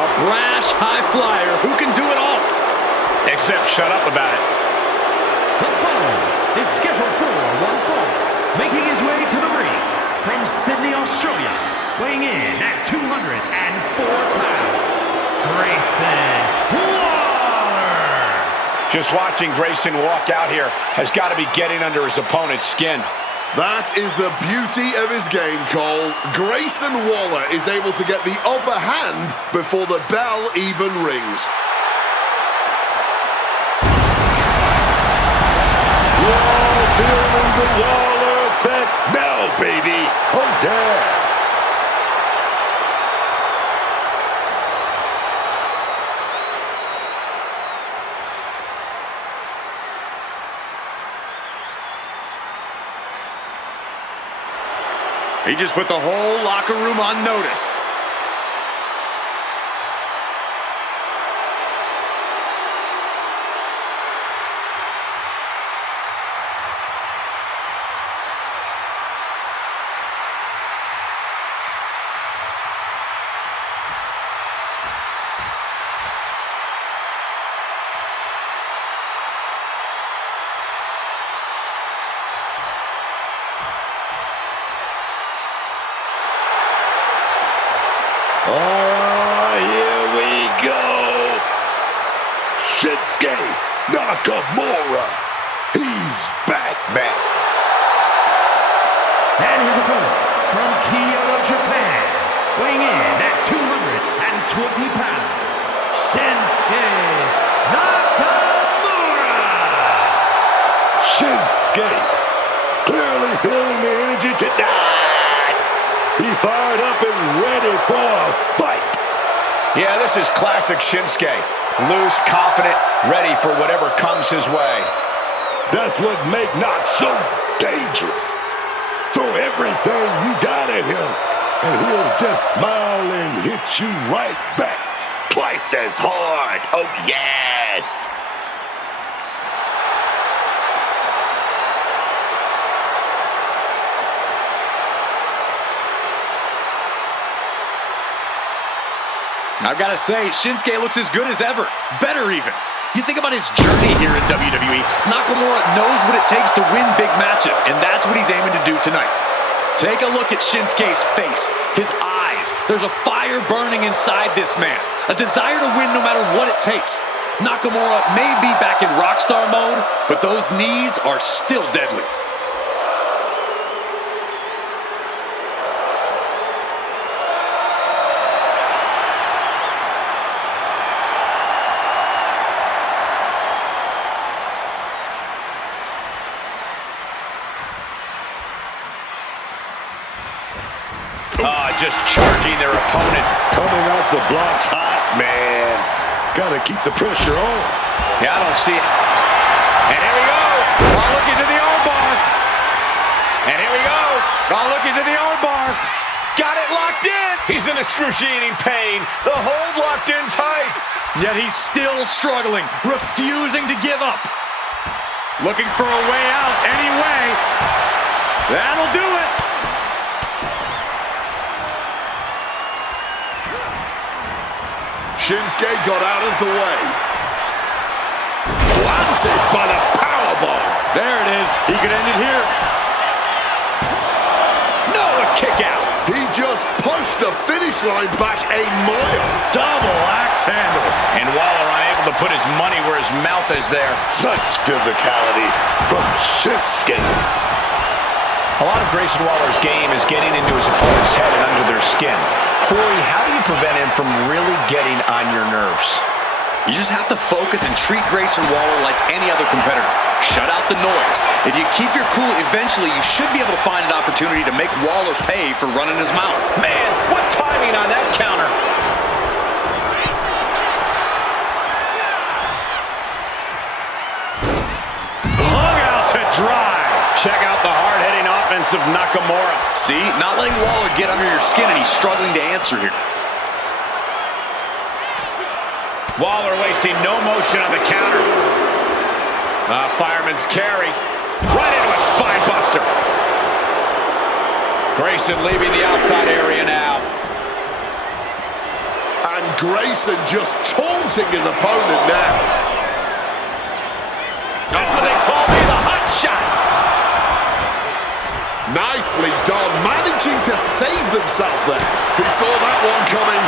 A brash high flyer who can do it all. Except shut up about it. The following is scheduled for one fall, making his way to the ring from Sydney, Australia, weighing in at 204 pounds, Grayson Waller. Just watching Grayson walk out here has got to be getting under his opponent's skin. That is the beauty of his game, Cole. Grayson Waller is able to get the upper hand before the bell even rings. You're feeling the Waller effect now, baby. Oh, yeah. He just put the whole locker room on notice. Here we go. Shinsuke Nakamura. He's back. And his opponent from Kyoto, Japan, weighing in at 220 pounds, Shinsuke Nakamura. Shinsuke clearly feeling the energy tonight. He's fired up and ready for a fight. Yeah, this is classic Shinsuke. Loose, confident, ready for whatever comes his way. That's what make Knox so dangerous. Throw everything you got at him, and he'll just smile and hit you right back. Twice as hard. Oh, yes. I've got to say, Shinsuke looks as good as ever. Better even. You think about his journey here in WWE, Nakamura knows what it takes to win big matches, and that's what he's aiming to do tonight. Take a look at Shinsuke's face, his eyes. There's a fire burning inside this man, a desire to win no matter what it takes. Nakamura may be back in rockstar mode, but those knees are still deadly. Just charging their opponent. Coming out the blocks hot, man. Gotta keep the pressure on. Yeah, I don't see it. And here we go. Looking to the armbar. And here we go. Looking to the armbar. Got it locked in. He's in excruciating pain. The hold locked in tight. Yet he's still struggling, refusing to give up. Looking for a way out anyway. That'll do it. Shinsuke got out of the way. Planted by the powerbomb. There it is. He could end it here. No, a kick out. He just pushed the finish line back a mile. Double axe handle. And Waller unable to put his money where his mouth is there. Such physicality from Shinsuke. A lot of Grayson Waller's game is getting into his opponent's head and under their skin. Corey, how do you prevent him from really getting on your nerves? You just have to focus and treat Grayson Waller like any other competitor. Shut out the noise. If you keep your cool, eventually you should be able to find an opportunity to make Waller pay for running his mouth. Man, what timing on that counter. Hung out to dry. Check out the hard-hitting offense of Nakamura. See, not letting Waller get under your skin, and he's struggling to answer here. Waller wasting no motion on the counter. Fireman's carry. Right into a spine buster. Grayson leaving the outside area now. And Grayson just taunting his opponent now. That's what they call me, the hot shot. Nicely done, managing to save themselves there. He saw that one coming.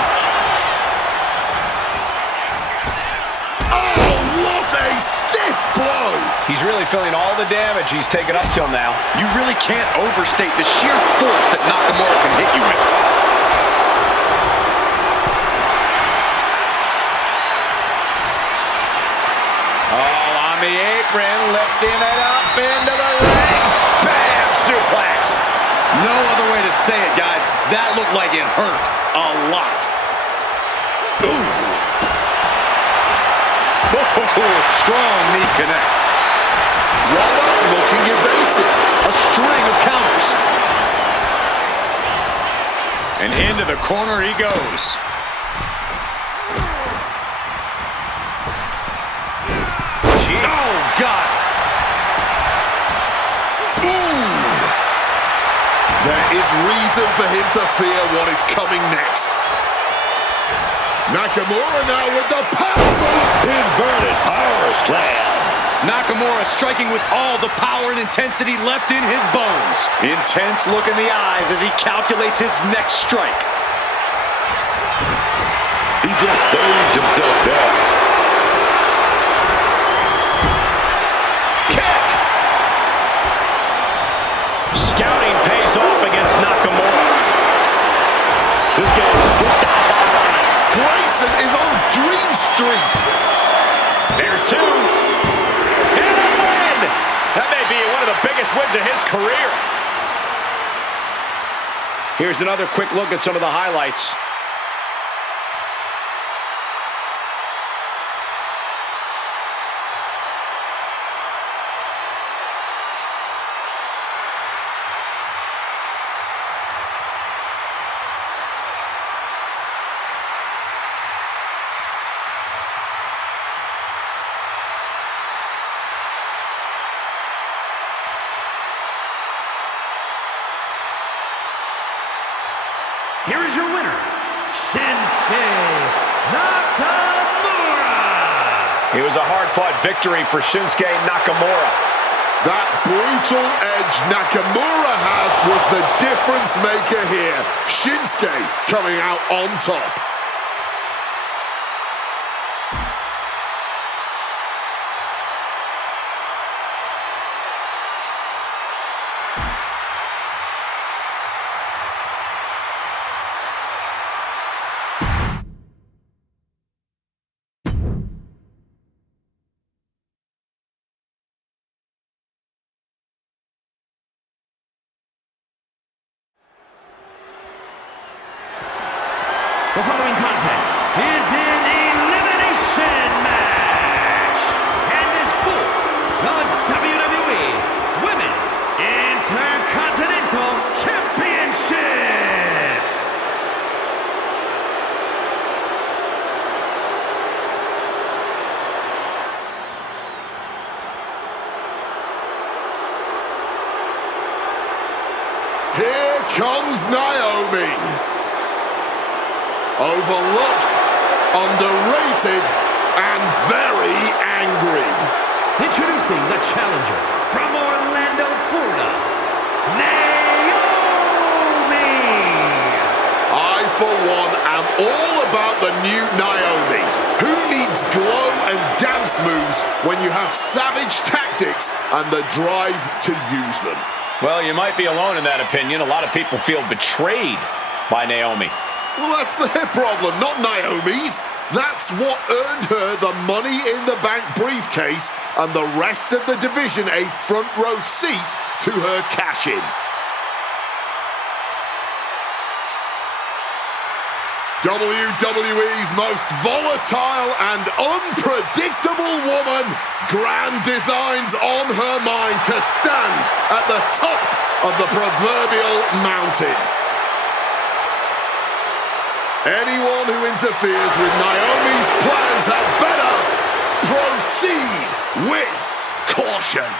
Oh, what a stiff blow! He's really feeling all the damage he's taken up till now. You really can't overstate the sheer force that Nakamura can hit you with. Oh, on the apron, lifting it up into the ring. Bam! Suplex. No other way to say it, guys. That looked like it hurt a lot. Ooh. Strong knee connects. Waller looking evasive. A string of counters. And into the corner he goes. Oh, God. Ooh. There is reason for him to fear what is coming next. Nakamura now with the power moves. Inverted power slam. Nakamura striking with all the power and intensity left in his bones. Intense look in the eyes as he calculates his next strike. He just saved himself there. Kick! Scouting pays off against Nakamura. This game is Grayson is on Dream Street. There's two. And a win! That may be one of the biggest wins of his career. Here's another quick look at some of the highlights. Here is your winner, Shinsuke Nakamura. It was a hard-fought victory for Shinsuke Nakamura. That brutal edge Nakamura has was the difference maker here. Shinsuke coming out on top. The following contest is an elimination match and is for the WWE Women's Intercontinental Championship. Here comes Naomi. Overlooked, underrated, and very angry. Introducing the challenger from Orlando, Florida, Naomi. I, for one, am all about the new Naomi. Who needs glow and dance moves when you have savage tactics and the drive to use them? Well, you might be alone in that opinion. A lot of people feel betrayed by Naomi. Well, that's their problem, not Naomi's. That's what earned her the Money in the Bank briefcase and the rest of the division a front row seat to her cash-in. WWE's most volatile and unpredictable woman, grand designs on her mind to stand at the top of the proverbial mountain. Anyone who interferes with Naomi's plans had better proceed with caution.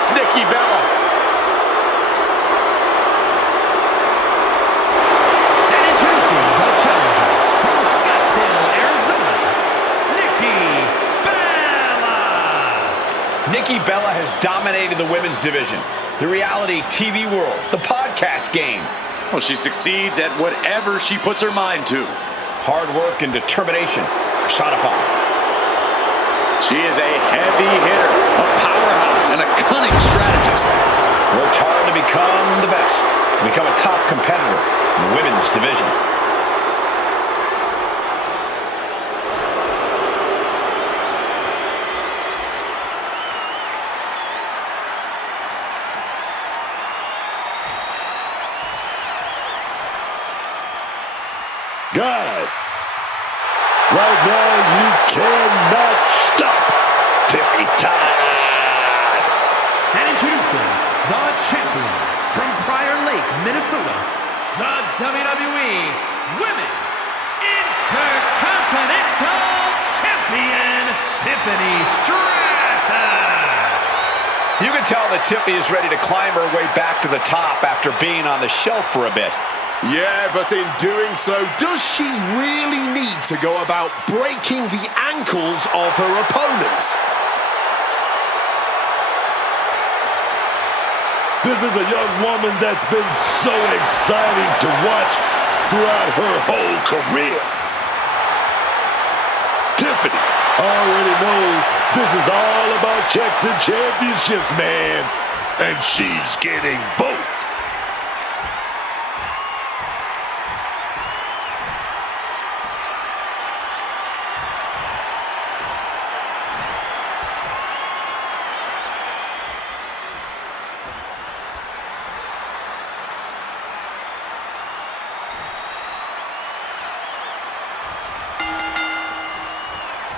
this Nikki Bella. And introducing the challenger from Scottsdale, Arizona, Nikki Bella. Nikki Bella has dominated the women's division, the reality TV world, the podcast game. Well, she succeeds at whatever she puts her mind to. Hard work and determination personified. She is a heavy hitter, a powerhouse, and a cunning strategist. Worked hard to become the best, to become a top competitor in the women's division. Guys, right now you cannot stop Tiffy Todd. And introducing the champion from Prior Lake, Minnesota, the WWE Women's Intercontinental Champion, Tiffany Stratton. You can tell that Tiffany is ready to climb her way back to the top after being on the shelf for a bit. Yeah, but in doing so, does she really need to go about breaking the ankles of her opponents? This is a young woman that's been so exciting to watch throughout her whole career. Tiffany already knows this is all about checks and championships, man. And she's getting both.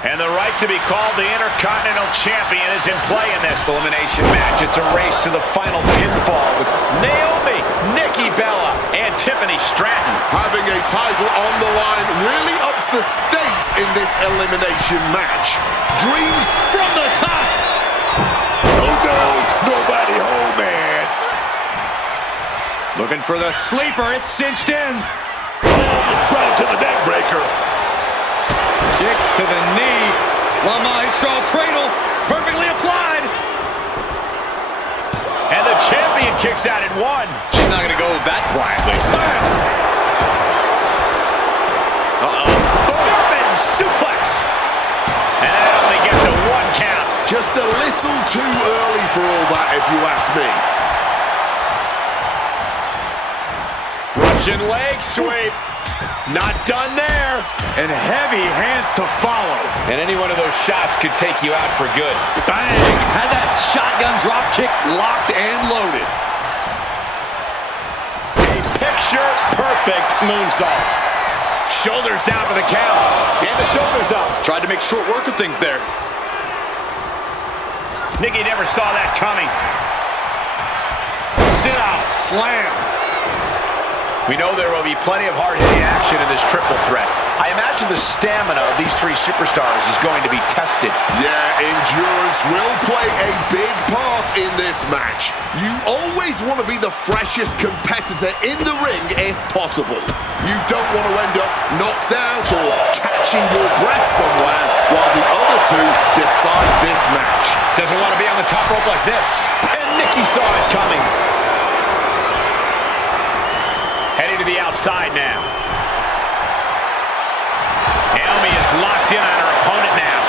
And the right to be called the Intercontinental Champion is in play in this elimination match. It's a race to the final pinfall with Naomi, Nikki Bella, and Tiffany Stratton. Having a title on the line really ups the stakes in this elimination match. Dreams From the top! No, nobody home, man. Looking for the sleeper. It's cinched in. Right to the neck breaker. Kick to the knee. La Maestro cradle. Perfectly applied. And the champion kicks out at one. She's not going to go that quietly. Bam! German suplex. And that only gets a 1 count. just a little too early for all that, if you ask me. Russian leg sweep. Not done there. And heavy hands to follow. And any one of those shots could take you out for good. Bang! Had that shotgun drop kick locked and loaded. A picture-perfect moonsault. Shoulders down for the count. And the shoulders up. Tried to make short work of things there. Nikki never saw that coming. Sit out. Slam. We know there will be plenty of hard-hitting action in this triple threat. I imagine the stamina of these three superstars is going to be tested. Yeah, endurance will play a big part in this match. You always want to be the freshest competitor in the ring if possible. You don't want to end up knocked out or catching your breath somewhere while the other two decide this match. Doesn't want to be on the top rope like this. And Nikki saw it coming. Heading to the outside now. Naomi is locked in on her opponent now.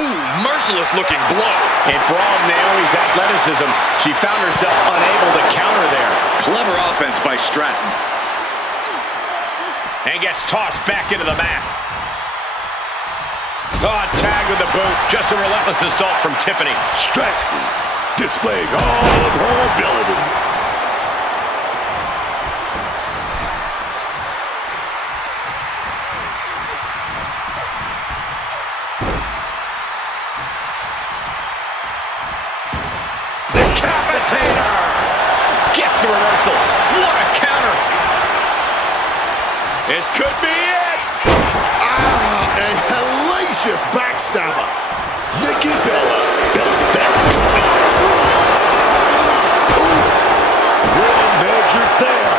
Ooh, merciless looking blow. And for all of Naomi's athleticism, she found herself unable to counter there. Clever offense by Stratton. And gets tossed back into the mat. Oh, tagged with the boot. Just a relentless assault from Tiffany. Stratton displaying all of her ability. Decapitator! Gets the reversal. What a counter! This could be it! A vicious backstabber. Nikki Bella felt that coming. Ooh, well measured there.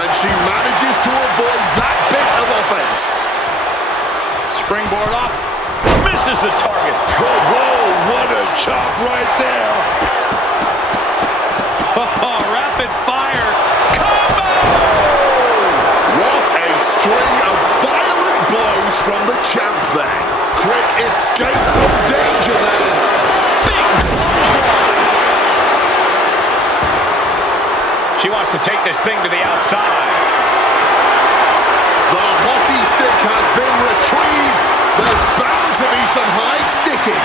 And she manages to avoid that bit of offense. Springboard up. Misses the target. Whoa, whoa, what a chop right there. Oh, rapid fire. Combo! What a string of violent blows from the champ there. Quick escape from danger there. Big clothesline. She wants to take this thing to the outside. The hockey stick has been retrieved. There's bound to be some high sticking.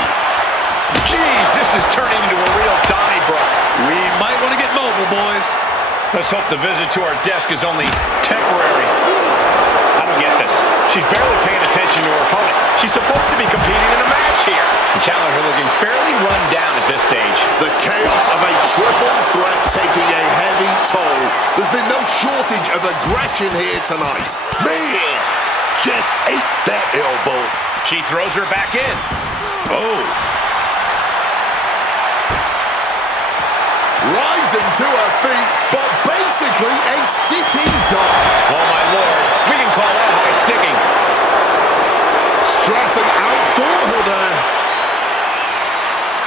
Jeez, this is turning into a real Donnybrook. We might want to get mobile, boys. Let's hope the visit to our desk is only temporary. I don't get this. She's barely paying attention to her opponent. She's supposed to be competing in a match here. The challenger looking fairly run down at this stage. The chaos of a triple threat taking a heavy toll. There's been no shortage of aggression here tonight. Man, just ate that elbow. She throws her back in. Oh. Rising to her feet, but basically a sitting duck. Oh, my Lord. We can call that high sticking. Stratton outfought her there.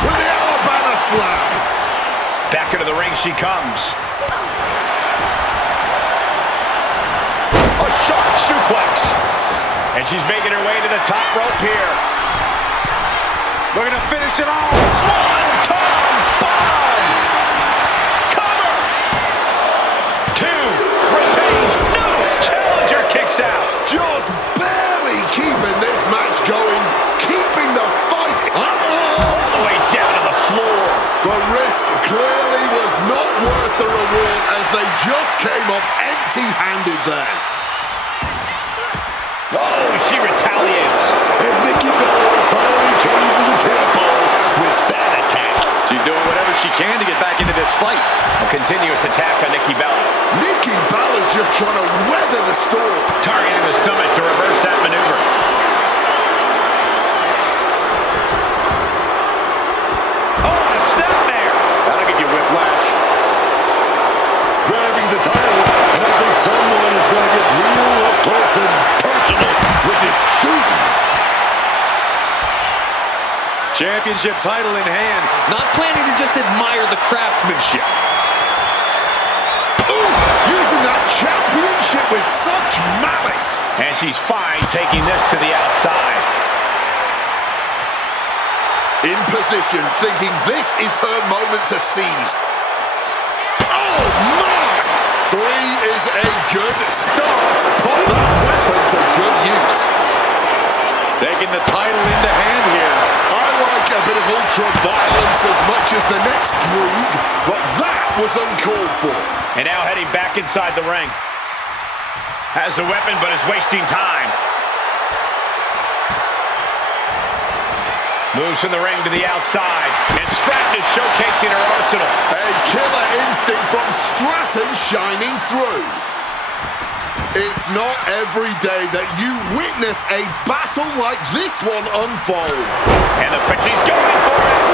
With the Alabama slam. Back into the ring she comes. A sharp suplex. And she's making her way to the top rope here. Looking to finish it off. Swan-Tom bomb. Cover. 2. Retains. No. Challenger kicks out. Just barely keeping this match going. Keeping the fight. All the way down to the floor. The risk clearly was not worth the reward as they just came up empty-handed there. Oh, she retaliates. And Nikki Bella finally changing the tempo with that attack. She's doing whatever she can to get back into this fight. A continuous attack on Nikki Bella. Nikki Bella's just trying to weather the storm. Targeting the stomach to reverse that maneuver. Oh, a snapmare. That'll give you whiplash. Grabbing the title, and I think someone is going to get real up close and personal with it soon. Championship title in hand. Not planning to just admire the craftsmanship. Ooh, using that championship with such malice. And she's fine taking this to the outside. In position, thinking this is her moment to seize. Oh, my! 3 is a good start. Put that weapon to good use. Taking the title into hand here. I like a bit of ultra-violence as much as the next Droog, but that was uncalled for. And now heading back inside the ring. Has the weapon, but is wasting time. Moves from the ring to the outside. And Stratton is showcasing her arsenal. A killer instinct from Stratton shining through. It's not every day that you witness a battle like this one unfold. And the she's going for it.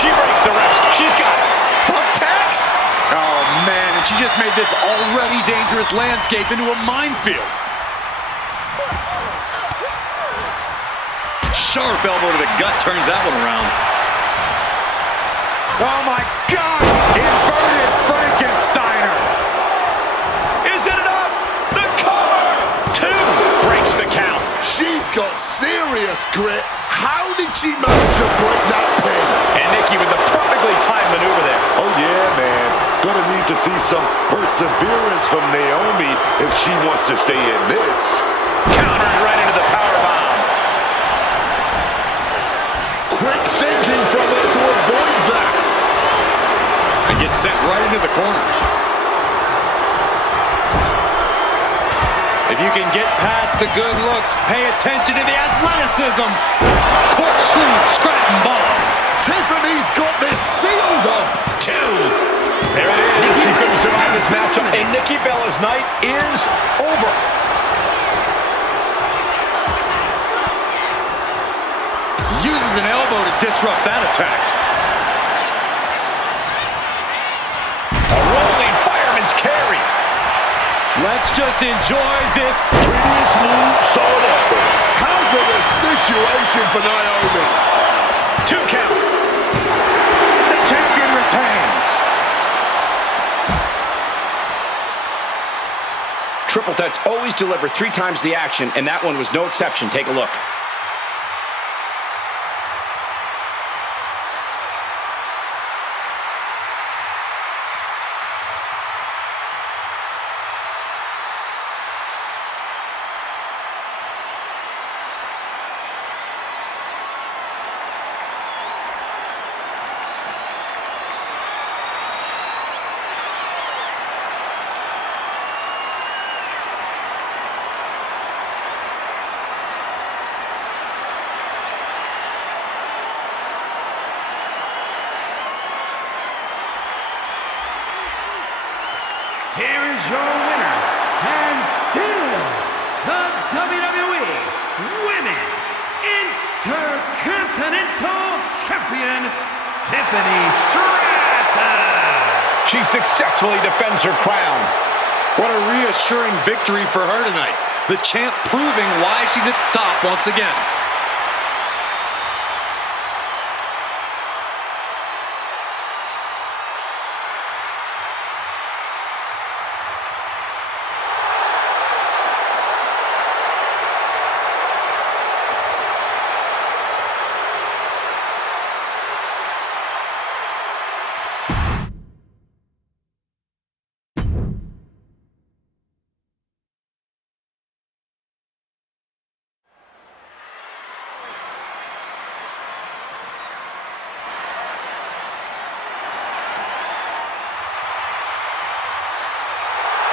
She breaks the refs. She's got it. Thumbtacks. Oh, man, and she just made this already dangerous landscape into a minefield. Sharp elbow to the gut turns that one around. Oh, my God. Inverted Frankensteiner. Is it enough? The cover. 2 breaks the count. She's got serious grit. How did she manage to break that pin? And Nikki with the perfectly timed maneuver there. Oh, yeah, man. Gonna need to see some perseverance from Naomi if she wants to stay in this. Countered right into the powerbomb. Quick thinking from her to avoid that. And gets sent right into the corner. If you can get past the good looks, pay attention to the athleticism. Corkscrew, Stratton bomb. Tiffany's got this sealed up. 2. There it is. She couldn't survive this matchup, and Nikki Bella's night is over. disrupt that attack. A rolling fireman's carry. Let's just enjoy this. Prettiest move saw ever. Hazardous situation for Naomi. 2 count. The champion retains. Triple threats always deliver 3 times the action, and that one was no exception. Take a look. Here is your winner, and still the WWE Women's Intercontinental Champion, Tiffany Stratton. She successfully defends her crown. What a reassuring victory for her tonight. The champ proving why she's at the top once again.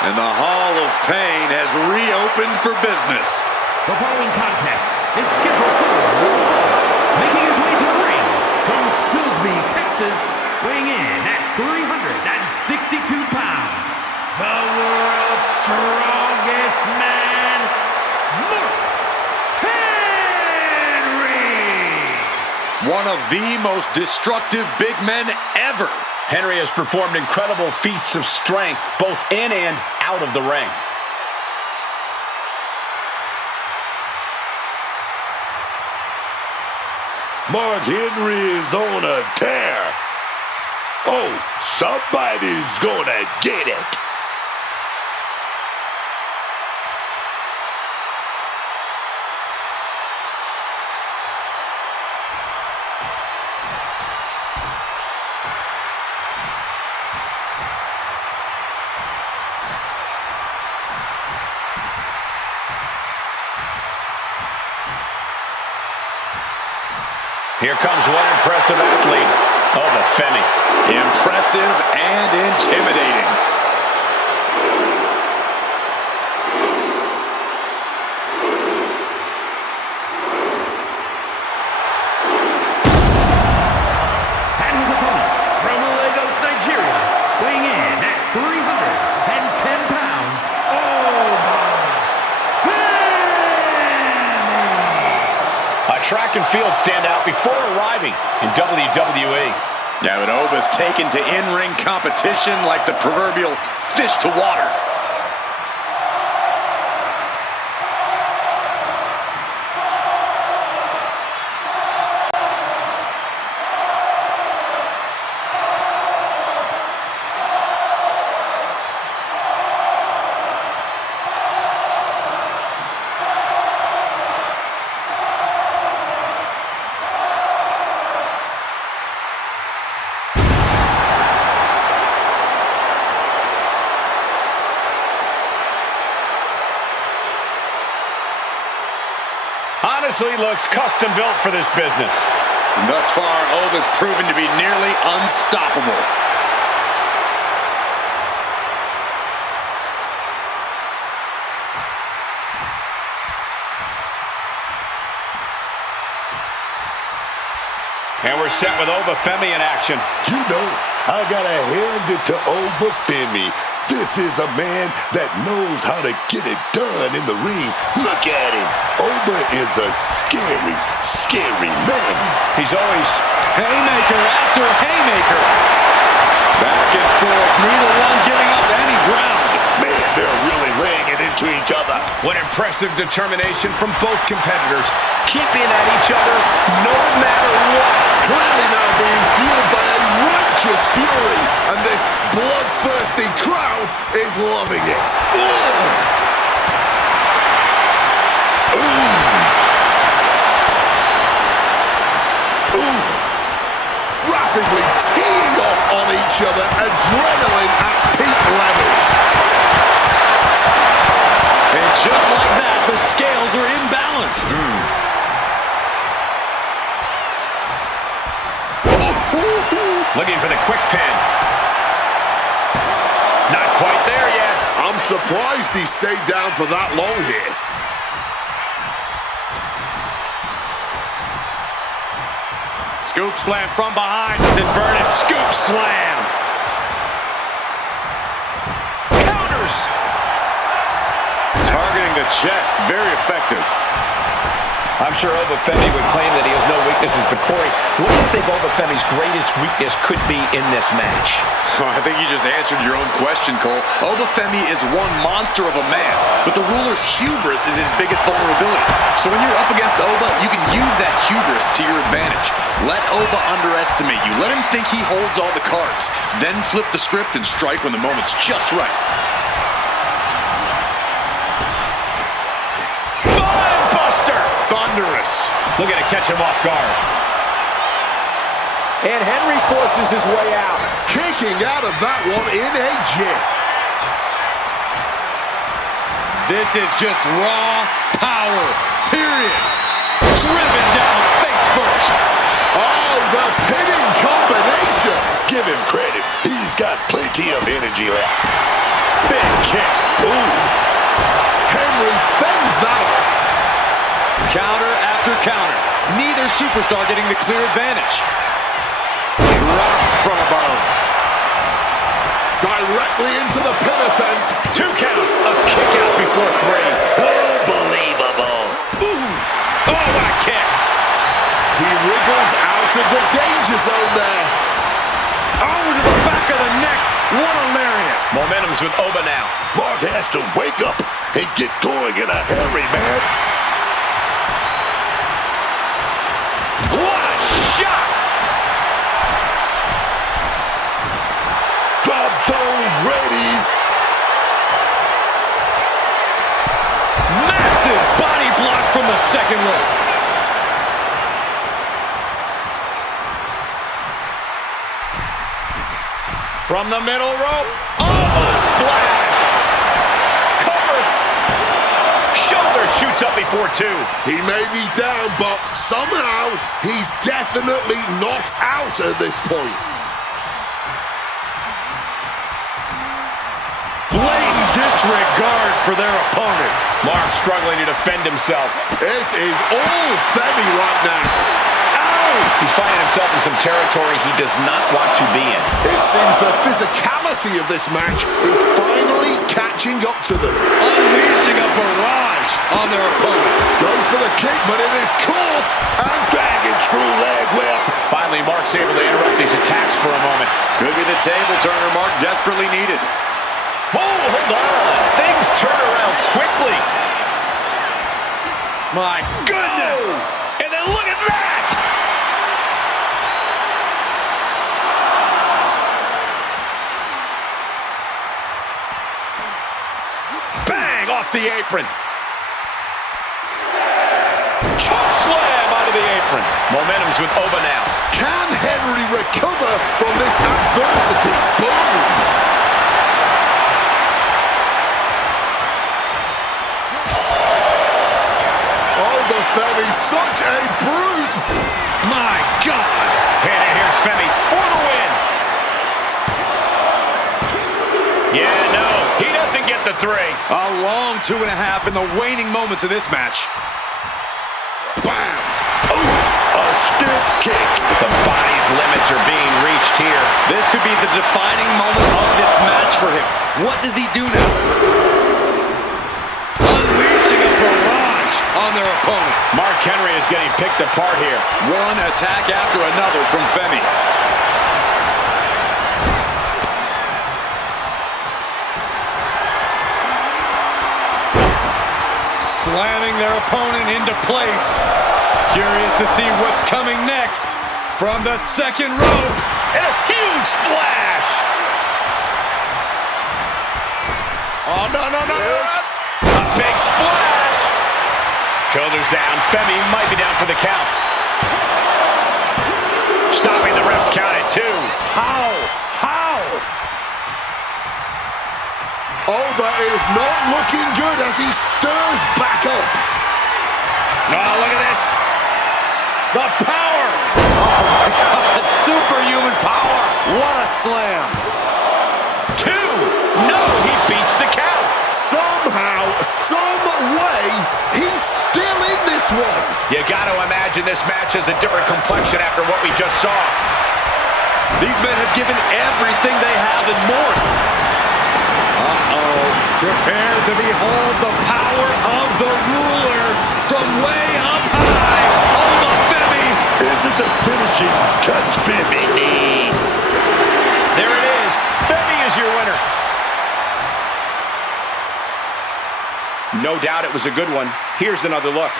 And the Hall of Pain has reopened for business. The following contest is scheduled for one fall. Making his way to the ring from Silsbee, Texas, weighing in at 362 pounds, the world's strongest man, Mark Henry. One of the most destructive big men ever. Henry has performed incredible feats of strength, both in and out of the ring. Mark Henry is on a tear. Oh, somebody's gonna get it. Here comes one impressive athlete. Oh, the Femi. Impressive and intimidating. And his opponent from Lagos, Nigeria, weighing in at 310 pounds, A track and field standout before arriving in WWE. Yeah, but Oba's taken to in-ring competition like the proverbial fish to water. Honestly looks custom built for this business. And thus far, Oba's proven to be nearly unstoppable. And we're set with Oba Femi in action. You know, I gotta hand it to Oba Femi. This is a man that knows how to get it done in the ring. Look at him. Oba is a scary, scary man. He's always Haymaker after haymaker. Back and forth, neither one giving up any ground. Man, they're really laying it into each other. what impressive determination from both competitors, keeping at each other no matter what. Clearly now being fueled by a righteous fury, and this bloodthirsty crowd is loving it. Rapidly teeing off on each other, adrenaline at peak levels. And just like that, the scales are imbalanced. Looking for the quick pin. Not quite there yet. I'm surprised he stayed down for that long here. Scoop slam from behind, inverted scoop slam. Counters. Targeting the chest, very effective. I'm sure Obafemi would claim that he has no weaknesses, but Corey, what do you think Obafemi's greatest weakness could be in this match? I think you just answered your own question, Cole. Obafemi is one monster of a man, but the ruler's hubris is his biggest vulnerability. So when you're up against Oba, you can use that hubris to your advantage. Let Oba underestimate you. Let him think he holds all the cards. Then flip the script and strike when the moment's just right. Thunderous. Looking to catch him off guard. And Henry forces his way out. Kicking out of that one in a jiff. This is just raw power, period. Driven down face first. Oh, the pinning combination. Give him credit. He's got plenty of energy left. Big kick. Ooh. Henry fends that off. Counter after counter. Neither superstar getting the clear advantage. Dropped from above. Directly into the pin attempt. 2 count. A kick out before 3. Unbelievable. Ooh. Oh, what a kick. He wriggles out of the danger zone there. Oh, to the back of the neck. What a lariat. Momentum's with Oba now. Mark has to wake up and get going in a hurry, man. What a shot. Drop those ready. Massive body block from the second rope. From the middle rope. Oh, splash. Cover. Shoulder shoots up before 2. He may be down, but somehow he's definitely not out at this point. Blatant disregard for their opponent. Mark struggling to defend himself. It is all Femi right now. He's finding himself in some territory he does not want to be in. It seems the physicality of this match is finally catching up to them. Unleashing a barrage on their opponent. Goes for the kick, but it is caught. And Dragon screw leg whip. Finally, Mark's able to interrupt these attacks for a moment. Could be the table turner Mark desperately needed. Oh, hold on. Things turn around quickly. My goodness. And then look at that. Bang off the apron. Choke slam onto the apron. Momentum's with Oba now. can Henry recover from this adversity? Boom! Femi, such a bruise. My God. And here's Femi for the win. Yeah, no, he doesn't get the 3. A long 2.5 in the waning moments of this match. Bam! Oh, a stiff kick. The body's limits are being reached here. This could be the defining moment of this match for him. What does he do now? Unleashing a barrage on their opponent. Mark Henry is getting picked apart here. One attack after another from Femi. Slamming their opponent into place. Curious to see what's coming next from the second rope. And a huge splash. Oh, no. A big splash. Shoulders down. Femi might be down for the count. Stopping the ref's count at 2. How? Oba is not looking good as he stirs back up. Oh, look at this. The power. Oh my God, superhuman power. What a slam. 2. No, he beats the count. Somehow, some way, he's still in this one. You got to imagine this match has a different complexion after what we just saw. These men have given everything they have and more. Prepare to behold the power of the ruler from way up high. Oba Femi. Is it the finishing touch Femi needs? There it is. Femi is your winner. No doubt it was a good one. Here's another look.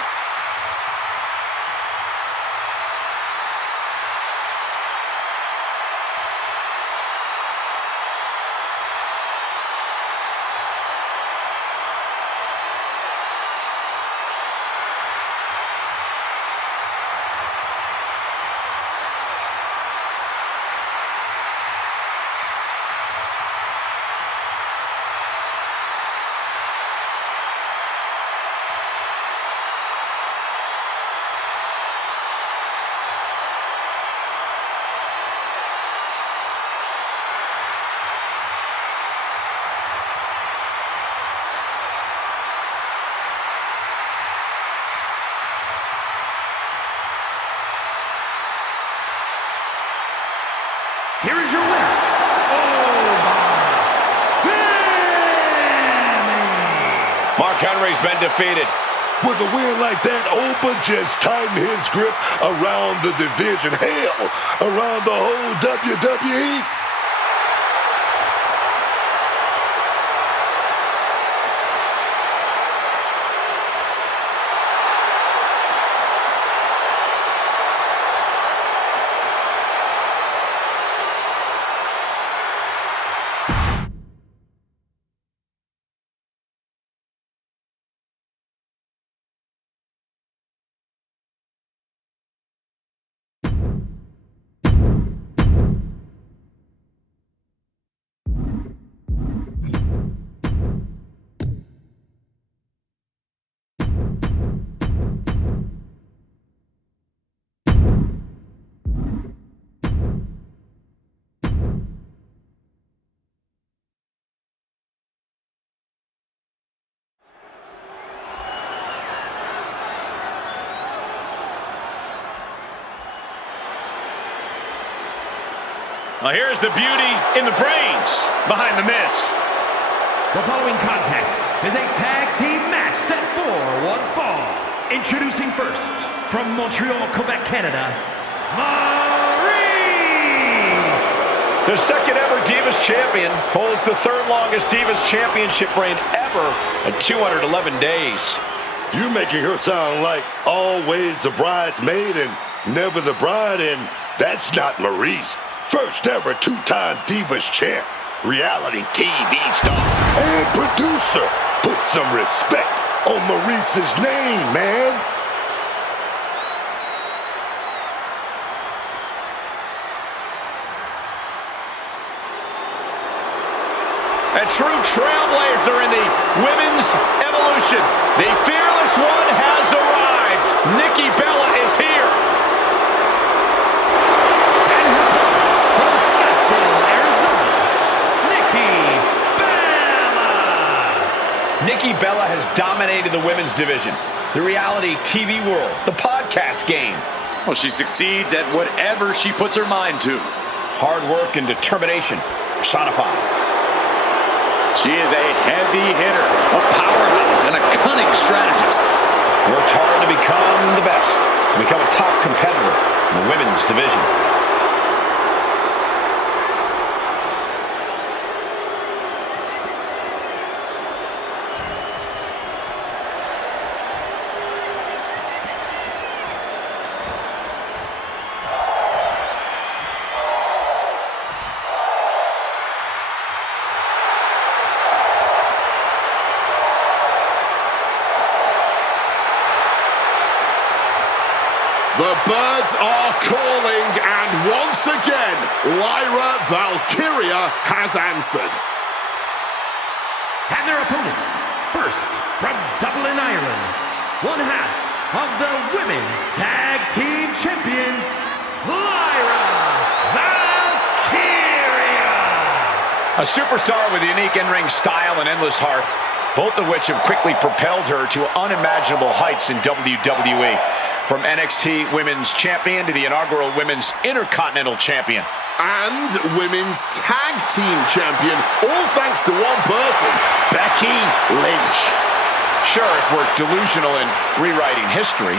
Here is your winner, Oba Femi. Mark Henry's been defeated. With a win like that, Oba just tightened his grip around the division. Hell, around the whole WWE. Well, here's the beauty in the brains behind the miss. The following contest is a tag team match set for one fall. Introducing first, from Montreal, Quebec, Canada, Maurice! The second ever Divas Champion holds the third longest Divas Championship reign ever at 211 days. You making her sound like always the bridesmaid and never the bride, and that's not Maurice. First ever two-time Divas champ, reality TV star, and producer. Put some respect on Maurice's name, man. A true trailblazer in the women's evolution. The fearless one has arrived. Nikki Bella is here. And her opponent from Scottsdale, Arizona, Nikki Bella. Nikki Bella has dominated the women's division, the reality TV world, the podcast game. Well, she succeeds at whatever she puts her mind to. Hard work and determination personified. She is a heavy hitter, a powerhouse, and a cunning strategist. Worked hard to become the best, to become a top competitor in the women's division. The birds are calling, and once again, Lyra Valkyria has answered. And their opponents, first from Dublin, Ireland, one half of the Women's Tag Team Champions, Lyra Valkyria! A superstar with a unique in-ring style and endless heart, both of which have quickly propelled her to unimaginable heights in WWE. From NXT Women's Champion to the inaugural Women's Intercontinental Champion. And Women's Tag Team Champion, all thanks to one person, Becky Lynch. Sure, if we're delusional in rewriting history.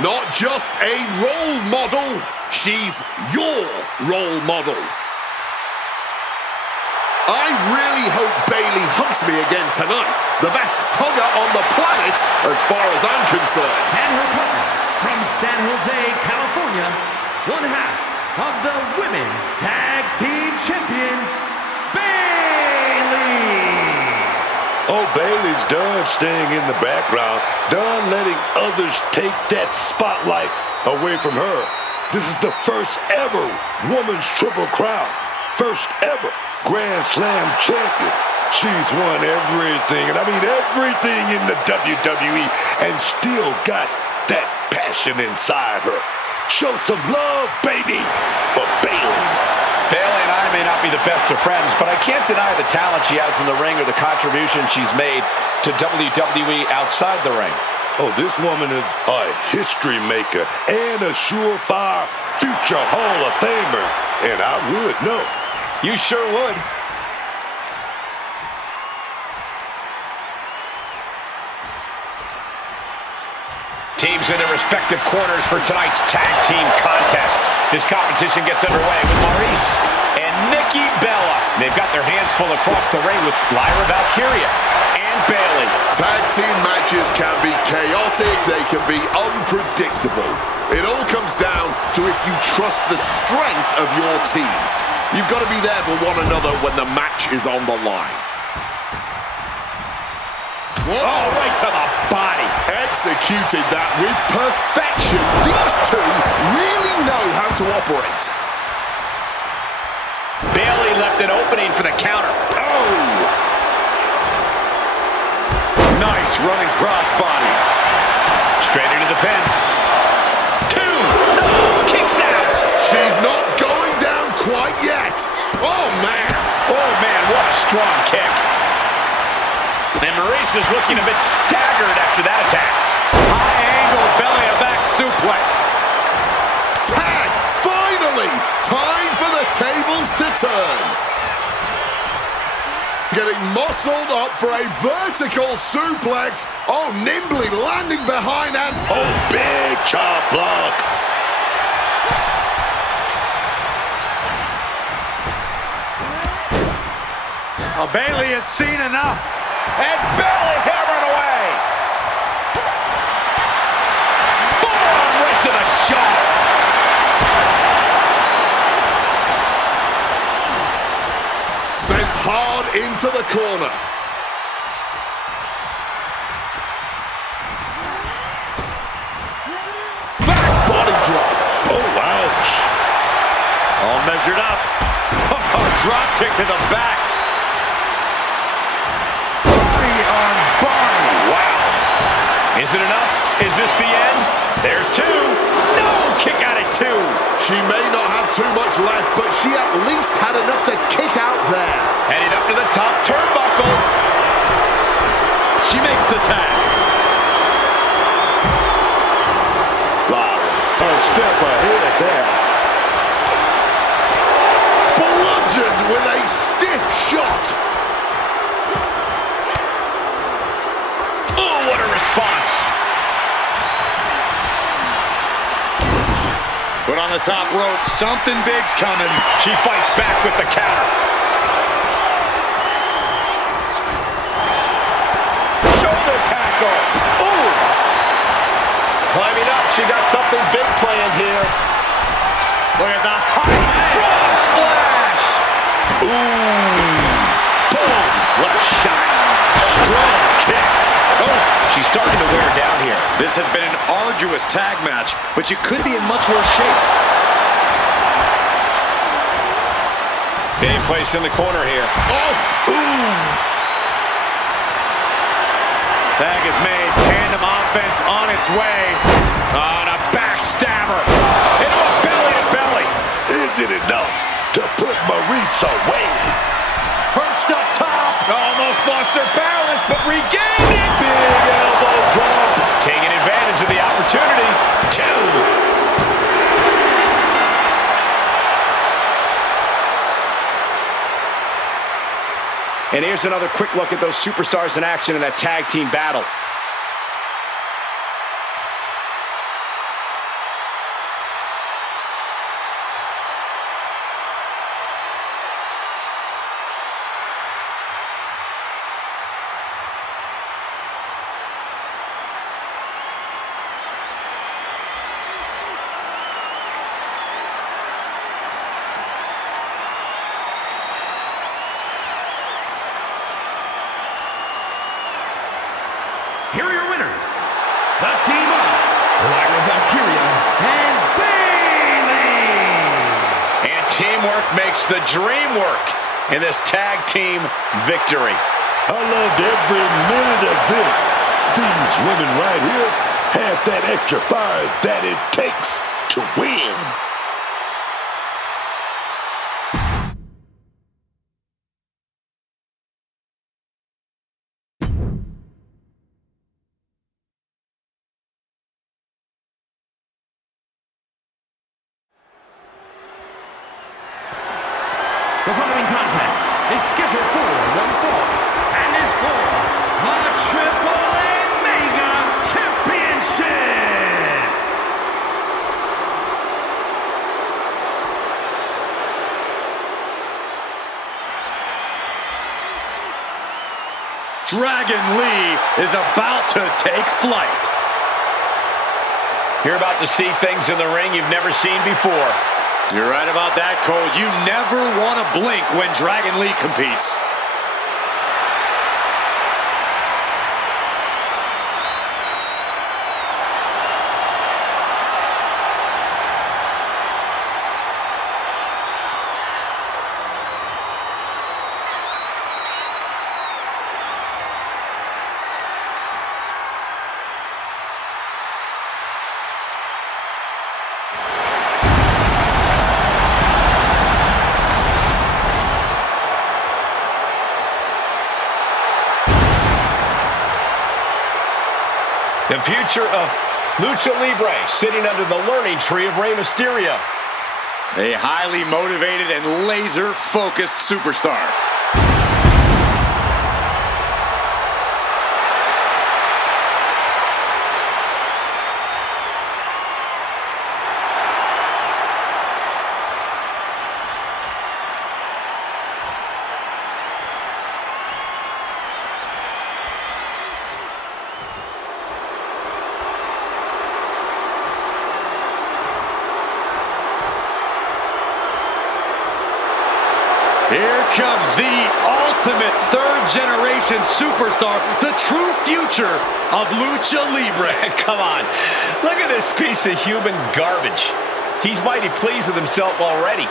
Not just a role model, she's your role model. I really hope Bayley hugs me again tonight. The best hugger on the planet, as far as I'm concerned. And her partner from San Jose, California, one half of the Women's Tag Team Champions, Bayley! Oh, Bayley's done staying in the background, done letting others take that spotlight away from her. This is the first ever Women's Triple Crown, first ever Grand Slam champion. She's won everything, and I mean everything in the WWE, and still got that passion inside her. Show some love, baby, for Bayley. Bayley and I may not be the best of friends, but I can't deny the talent she has in the ring or the contribution she's made to WWE outside the ring. Oh, this woman is a history maker and a surefire future Hall of Famer, and I would know. You sure would. Teams in their respective corners for tonight's tag team contest. This competition gets underway with Maurice and Nikki Bella. They've got their hands full across the ring with Lyra Valkyria and Bayley. Tag team matches can be chaotic, they can be unpredictable. It all comes down to if you trust the strength of your team. You've got to be there for one another when the match is on the line. Whoa. Oh, right to the body. Executed that with perfection. These two really know how to operate. Bayley left an opening for the counter. Oh! Nice running crossbody. Straight into the pin. Two. No, kicks out. She's not going down quite yet. Oh, man. Oh, man, what a strong kick. And Maurice is looking a bit staggered after that attack. High angle belly to back suplex. Tag! Finally! Time for the tables to turn. Getting muscled up for a vertical suplex. Oh, nimbly landing behind and... Oh, big chop block. Well, Bayley has seen enough. And Bayley hammering away. Forearm right to the jaw. Sent hard into the corner. Back body drop. Oh, ouch. All measured up. Oh, drop kick to the back. Body on body. Wow. Is it enough? Is this the end? There's two. No, kick out at two. She may not have too much left, but she at least had enough to kick out there. Heading up to the top turnbuckle. She makes the tag. Wow, a step ahead there. Bludgeoned with a stiff shot. Oh, what a response. Put on the top rope. Something big's coming. She fights back with the counter. Shoulder tackle. Ooh. Climbing up. She got something big planned here. Look at the high Frog splash. Ooh. Boom. What a shot. Strong kick. Oh, she's starting to wear down here. This has been an arduous tag match, but you could be in much worse shape. Being placed in the corner here. Oh, ooh. Tag is made. Tandem offense on its way. On a backstabber. Into a belly-to-belly. Is it enough to put Maurice away? Perched up top. Almost lost her balance, but regained it. Big elbow drop. Taking advantage of the opportunity. Two. And here's another quick look at those superstars in action in that tag team battle. Here are your winners, the team of Lyra Valkyria and Bayley. And teamwork makes the dream work in this tag team victory. I loved every minute of this. These women right here have that extra fire that it takes to win. The following contest is scheduled for one fall and is for the Triple A Mega Championship. Dragon Lee is about to take flight. You're about to see things in the ring you've never seen before. You're right about that, Cole. You never want to blink when Dragon Lee competes. The future of Lucha Libre sitting under the learning tree of Rey Mysterio. A highly motivated and laser-focused superstar. Here comes the ultimate third-generation superstar, the true future of Lucha Libre. Come on, look at this piece of human garbage. He's mighty pleased with himself already.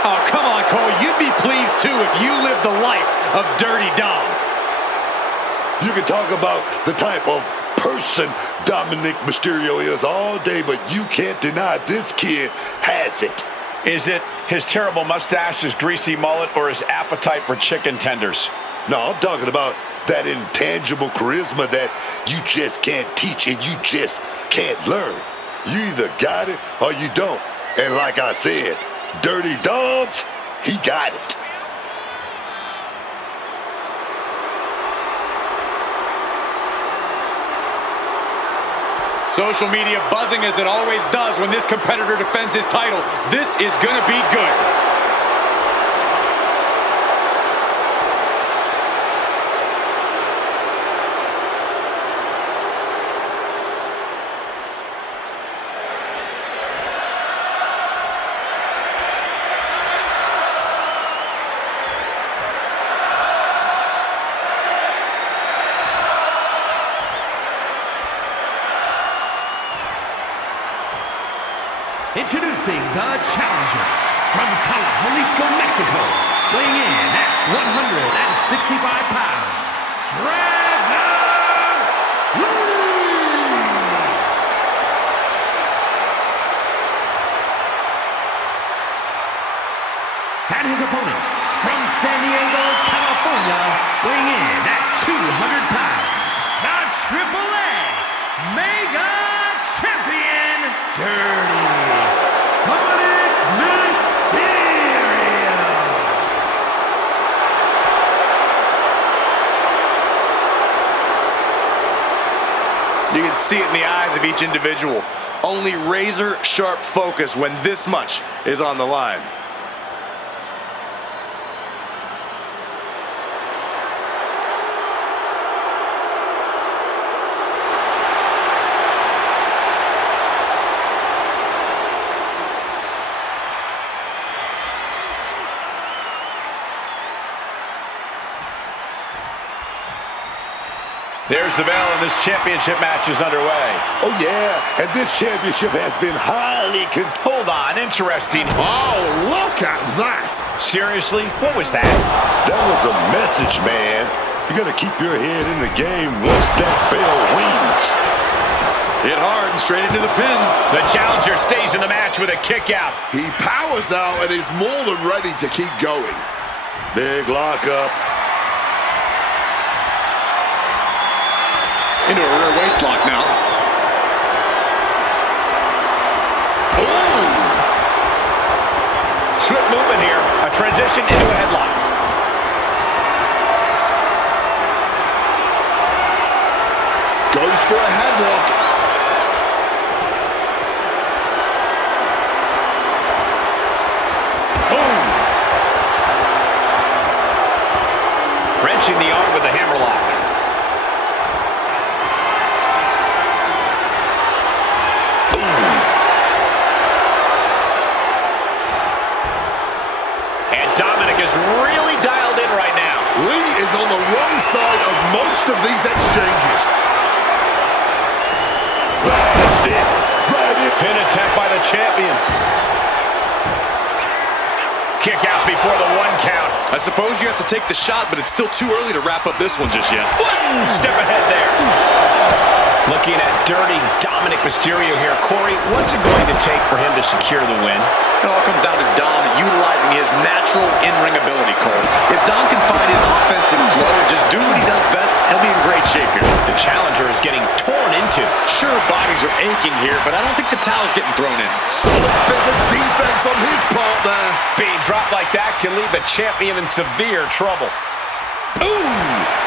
Oh, come on, Cole. You'd be pleased, too, if you lived the life of Dirty Dom. You can talk about the type of person Dominic Mysterio is all day, but you can't deny this kid has it. Is it his terrible mustache, his greasy mullet, or his appetite for chicken tenders? No, I'm talking about that intangible charisma that you just can't teach and you just can't learn. You either got it or you don't. And like I said, Dirty Dogs, he got it. Social media buzzing as it always does when this competitor defends his title. This is going to be good. Introducing the challenger from Jalisco, Mexico, weighing in at 165 pounds, Dragon Lee! And his opponent from San Diego, California, weighing in at 200 pounds, the AAA Mega Champion, Dirty You can see it in the eyes of each individual. Only razor-sharp focus when this much is on the line. There's the bell, and this championship match is underway. Oh, yeah, and this championship has been highly Hold on, interesting. Oh, look at that. Seriously? What was that? That was a message, man. You gotta keep your head in the game once that bell rings. Hit hard and straight into the pin. The challenger stays in the match with a kick out. He powers out and is more than ready to keep going. Big lockup. Into a rear waist lock now. Ooh. Swift movement here. A transition into a headlock. Goes for a headlock. Boom! Wrenching the arm with the hammerlock. And Dominic is really dialed in right now. Lee is on the wrong side of most of these exchanges. That's it. Right in. Pin attempt by the champion. Kick out before the 1 count. I suppose you have to take the shot, but it's still too early to wrap up this one just yet. 1 step ahead there. Looking at dirty Dominic Mysterio here. Corey, what's it going to take for him to secure the win? It all comes down to Dom utilizing his natural in-ring ability, Cole. If Dom can find his offensive flow and just do what he does best, he'll be in great shape here. The challenger is getting torn into. Sure, bodies are aching here, but I don't think the towel's getting thrown in. Solid bit of defense on his part there. Being dropped like that can leave the champion in severe trouble. Ooh!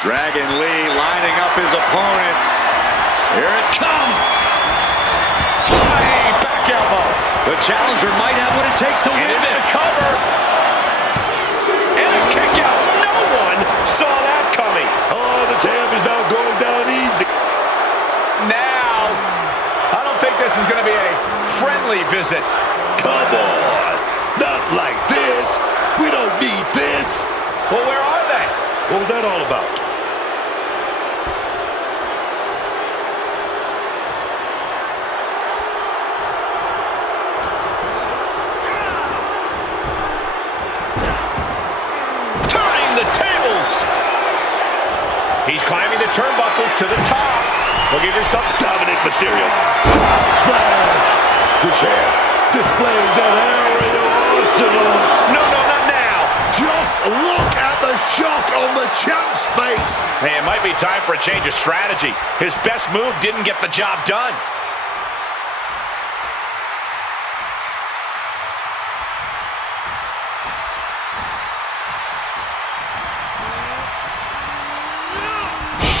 Dragon Lee lining up his opponent. Here it comes. Flying back elbow. The challenger might have what it takes to win this. Cover. And a kick out. No one saw that coming. Oh, the champ is now going down easy. Now, I don't think this is going to be a friendly visit. Come on. Not like this. We don't need this. Well, where are they? What was that all about? to the top. Well, give yourself Dominic Mysterio. Smash! The champ displays that aerial arsenal. No, not now. Just look at the shock on the champ's face. Hey, it might be time for a change of strategy. His best move didn't get the job done.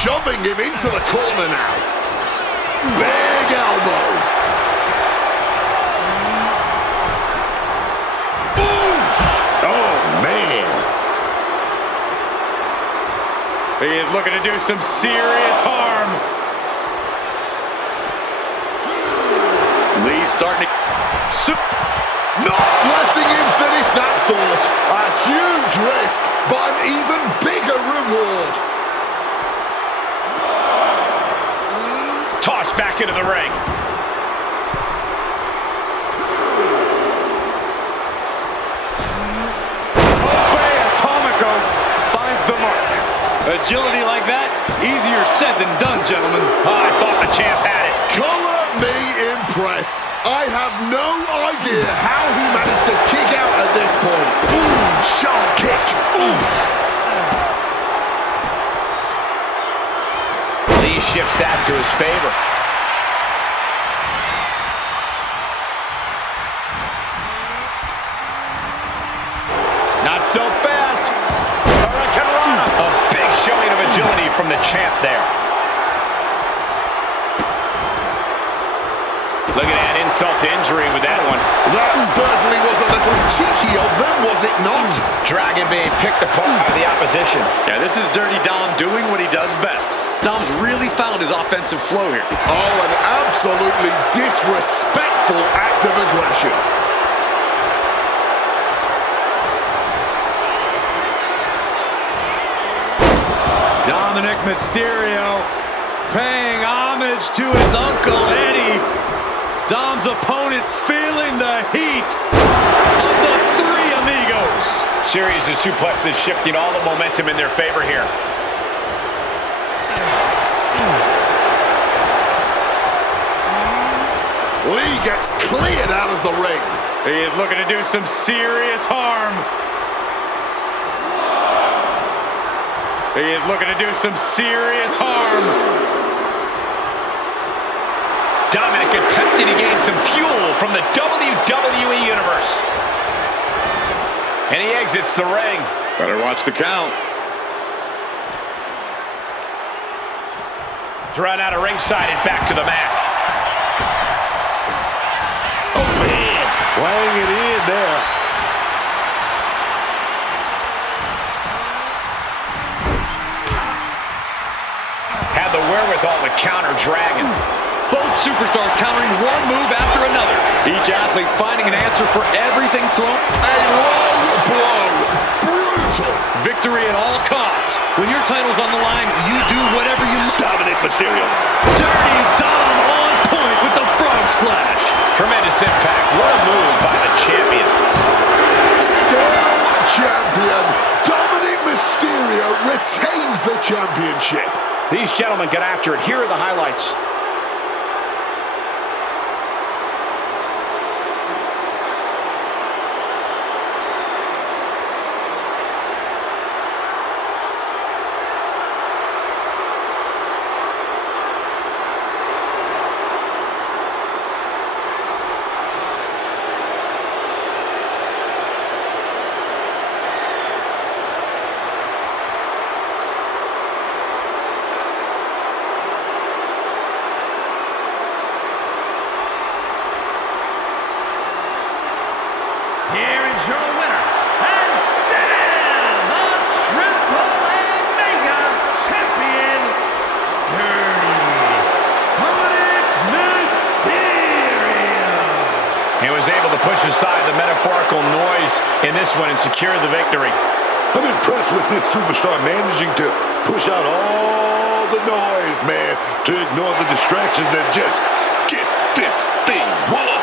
Shoving him into the corner now. Big elbow. Oof. Oh, man. He is looking to do some serious harm. Lee starting to... Not letting him finish that thought. A huge risk, but an even bigger reward. Tossed back into the ring. Atomico finds the mark. Agility like that, easier said than done, gentlemen. I thought the champ had it. Color me impressed. I have no idea how he managed to kick out at this point. Ooh, sharp kick. Oof. Lee shifts that to his favor. Not so fast. Hurricanrana. A big showing of agility from the champ there. Look at that insult to injury with that one. That certainly was a little cheeky of them, was it not? Dragon being picked apart by the opposition. Yeah, this is Dirty Dom doing what he does best. Dom's really found his offensive flow here. Oh, an absolutely disrespectful act of aggression. Dominic Mysterio paying homage to his Uncle Eddie. Dom's opponent feeling the heat of the three amigos. Series of suplexes shifting all the momentum in their favor here. Lee gets cleared out of the ring. He is looking to do some serious harm. He is looking to do some serious harm. Dominic attempting to gain some fuel from the WWE Universe. And he exits the ring. Better watch the count. Run out of ringside and back to the mat. Oh, man. Weighing it in there. Had the wherewithal to counter Dragon. Both superstars countering one move after another. Each athlete finding an answer for everything thrown. A low blow. Brutal. Victory at all costs. When your title's on the line, you do whatever you must. Dominic Mysterio. Dirty Dom on point with the frog splash. Tremendous impact. What a move by the champion. Still champion. Dominic Mysterio retains the championship. These gentlemen get after it. Here are the highlights. Here is your winner, and still the Triple A Mega Champion, Dirty Dominic Mysterio. He was able to push aside the metaphorical noise in this one and secure the victory. I'm impressed with this superstar managing to push out all the noise, man, to ignore the distractions and just get this thing won.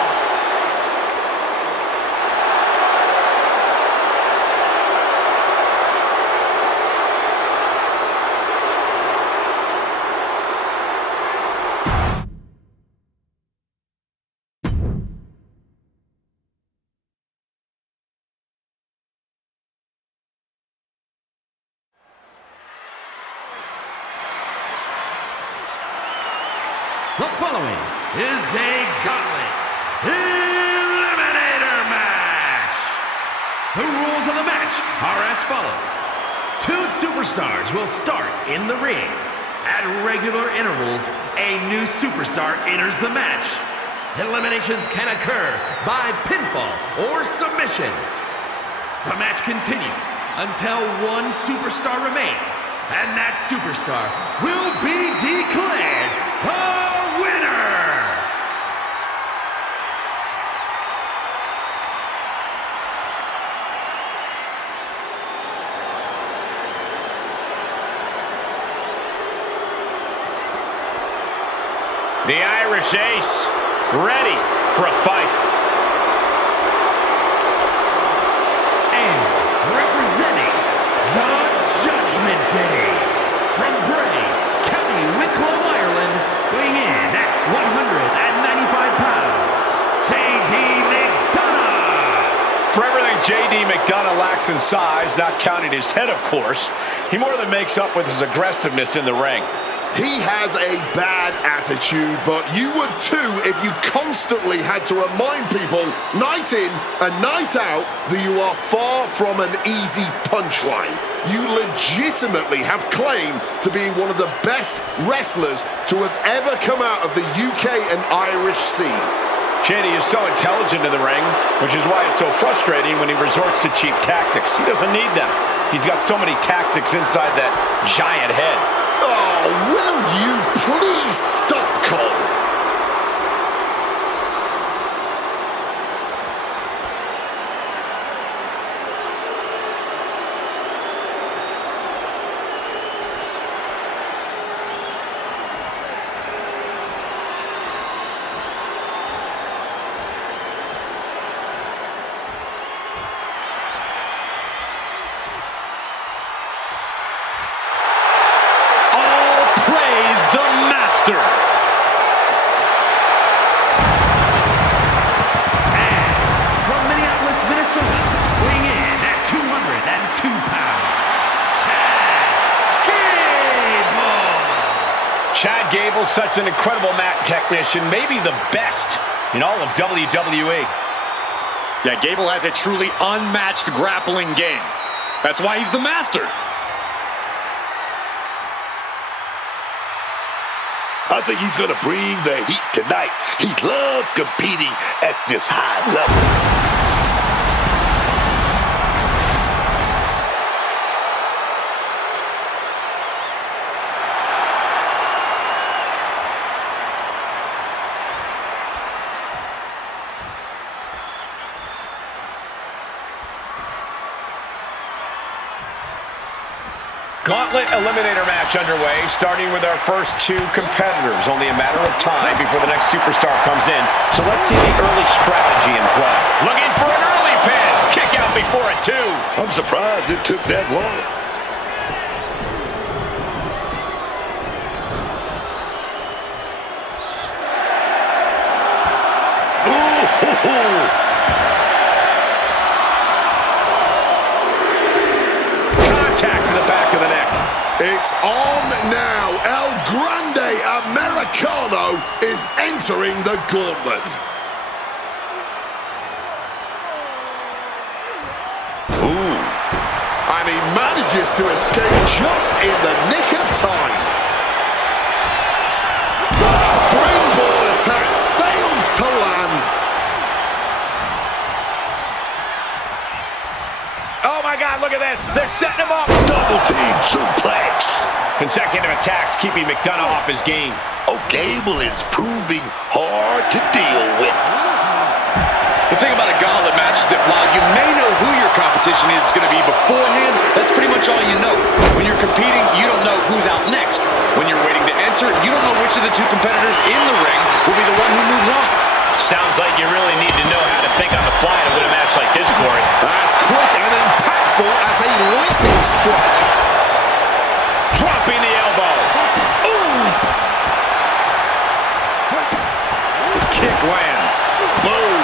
The following is a gauntlet eliminator match. The rules of the match are as follows. Two superstars will start in the ring. At regular intervals, a new superstar enters the match. Eliminations can occur by pinfall or submission. The match continues until one superstar remains, and that superstar will be declared the winner! The Irish Ace, ready for a fight. And representing the Judgment Day, from Bray, County Wicklow, Ireland, weighing in at 195 pounds, J.D. McDonough. For everything J.D. McDonough lacks in size, not counting his head, of course, he more than makes up with his aggressiveness in the ring. He has a bad attitude, but you would too if you constantly had to remind people, night in and night out, that you are far from an easy punchline. You legitimately have claim to being one of the best wrestlers to have ever come out of the UK and Irish scene. JD is so intelligent in the ring, which is why it's so frustrating when he resorts to cheap tactics. He doesn't need them. He's got so many tactics inside that giant head. Oh, will you please stop, Cole? Chad Gable's such an incredible mat technician, maybe the best in all of WWE. Yeah, Gable has a truly unmatched grappling game. That's why he's the master. I think he's going to bring the heat tonight. He loves competing at this high level. Gauntlet Eliminator match underway, starting with our first two competitors. Only a matter of time before the next superstar comes in. So let's see the early strategy in play. Looking for an early pin. Kick out before a 2. I'm surprised it took that long. It's on now. El Grande Americano is entering the gauntlet. Ooh. And he manages to escape just in the nick of time. The springboard attack fails to land. Oh my God, look at this. They're setting him up. Double team suplex. Consecutive attacks keeping McDonough off his game. Oh, Gable is proving hard to deal with. The thing about a gauntlet match is that while you may know who your competition is going to be beforehand, that's pretty much all you know. When you're competing, you don't know who's out next. When you're waiting to enter, you don't know which of the two competitors in the ring will be the one who moves on. Sounds like you really need to know how to think on the fly to win a match like this, Corey. As quick and impactful as a lightning strike. Dropping the elbow. Ooh! Kick lands. Boom.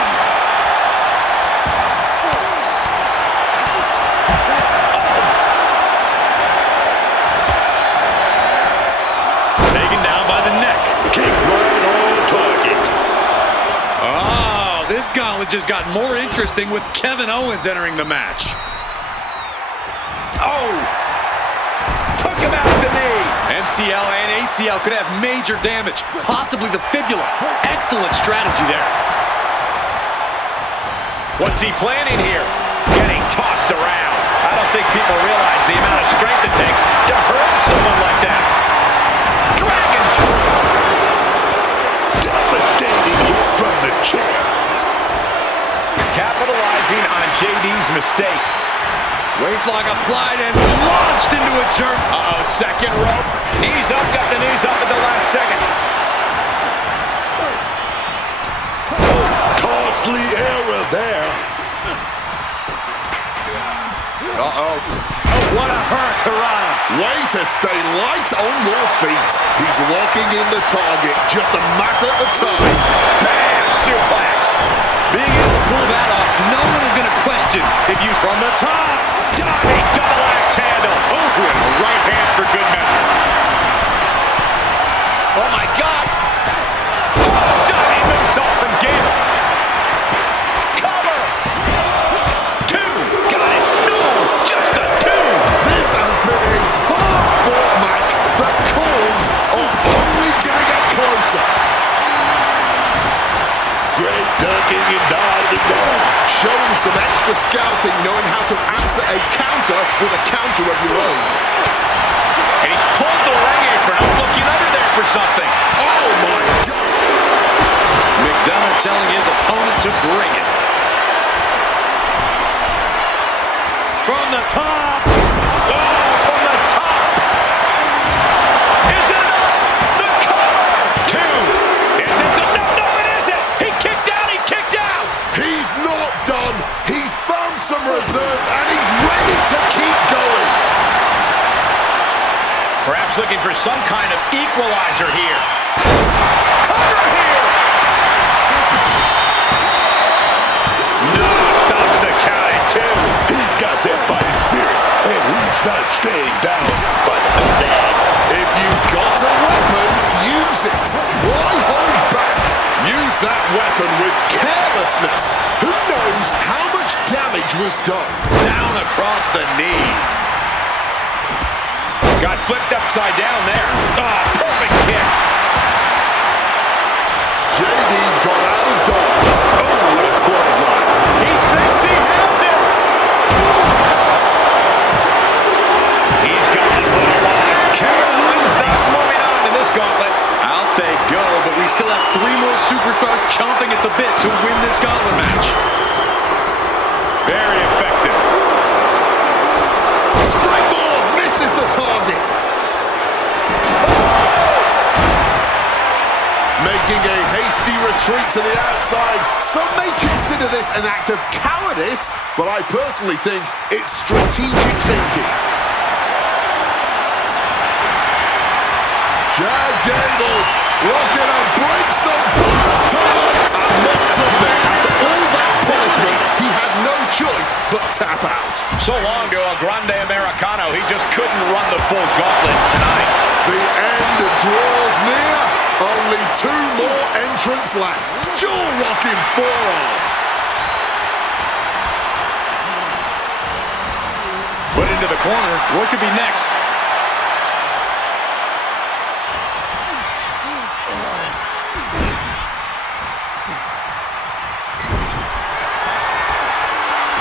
Taken down by the neck. Kick right challenges got more interesting with Kevin Owens entering the match. Oh! Took him out the knee. MCL and ACL could have major damage, possibly the fibula. Excellent strategy there. What's he planning here? Getting tossed around. I don't think people realize the amount of strength it takes to hurt someone like that. Dragon screw. Devastating hit from the chair. Capitalizing on JD's mistake. Waistlock applied and launched into a jerk. Uh-oh, second rope. Knees up, got the knees up at the last second. Costly error there. Uh-oh. Oh, what a hurricanrana. Way to stay light on your feet. He's locking in the target. Just a matter of time. Bam! Suplex. Being able to pull that off, no one is going to question if used from the top. Diving double axe handle. Oh, and a right hand for good measure. Oh, my God. Oh, diving moonsault from Gable. Cover. Two. Got it. No, just a two. This has been a hard-fought match. The calls are only going to get closer. Great ducking and diving there. Showing some extra scouting, knowing how to answer a counter with a counter of your own. And he's pulled the ring apron up, looking under there for something. Oh, my God. McDonough telling his opponent to bring it. From the top. Oh, from the top. Is it enough? The cover. Two. Is it? No, it isn't. He kicked out. He kicked out. He's not done. He's found some reserves, and he's ready to keep going. Perhaps looking for some kind of equalizer here. Cover here. No, stops the count at two. He's got that fighting spirit, and he's not staying down. But that, If you've got a weapon, use it. Why hold back? Use that weapon with carelessness. Who knows how much damage was done? Down across the knee. Got flipped upside down there. Oh, perfect kick. JD got out of dodge. Oh, what a clothesline. He thinks he has it. He's got a little loss. Caroline's not moving on in this gauntlet. Out they go, but we still have 3 more superstars chomping at the bit to win this gauntlet match. Very effective. Springboard misses the target. Making a hasty retreat to the outside. Some may consider this an act of cowardice, but I personally think it's strategic thinking. Chad Gable looking to break some bones tonight. I must submit, after all that punishment, he had no choice but tap out. So long to a Grande Americano. He just couldn't run the full gauntlet tonight. The end draws near. Only 2 more entrants left. Jaw-rocking forearm. Put into the corner. What could be next?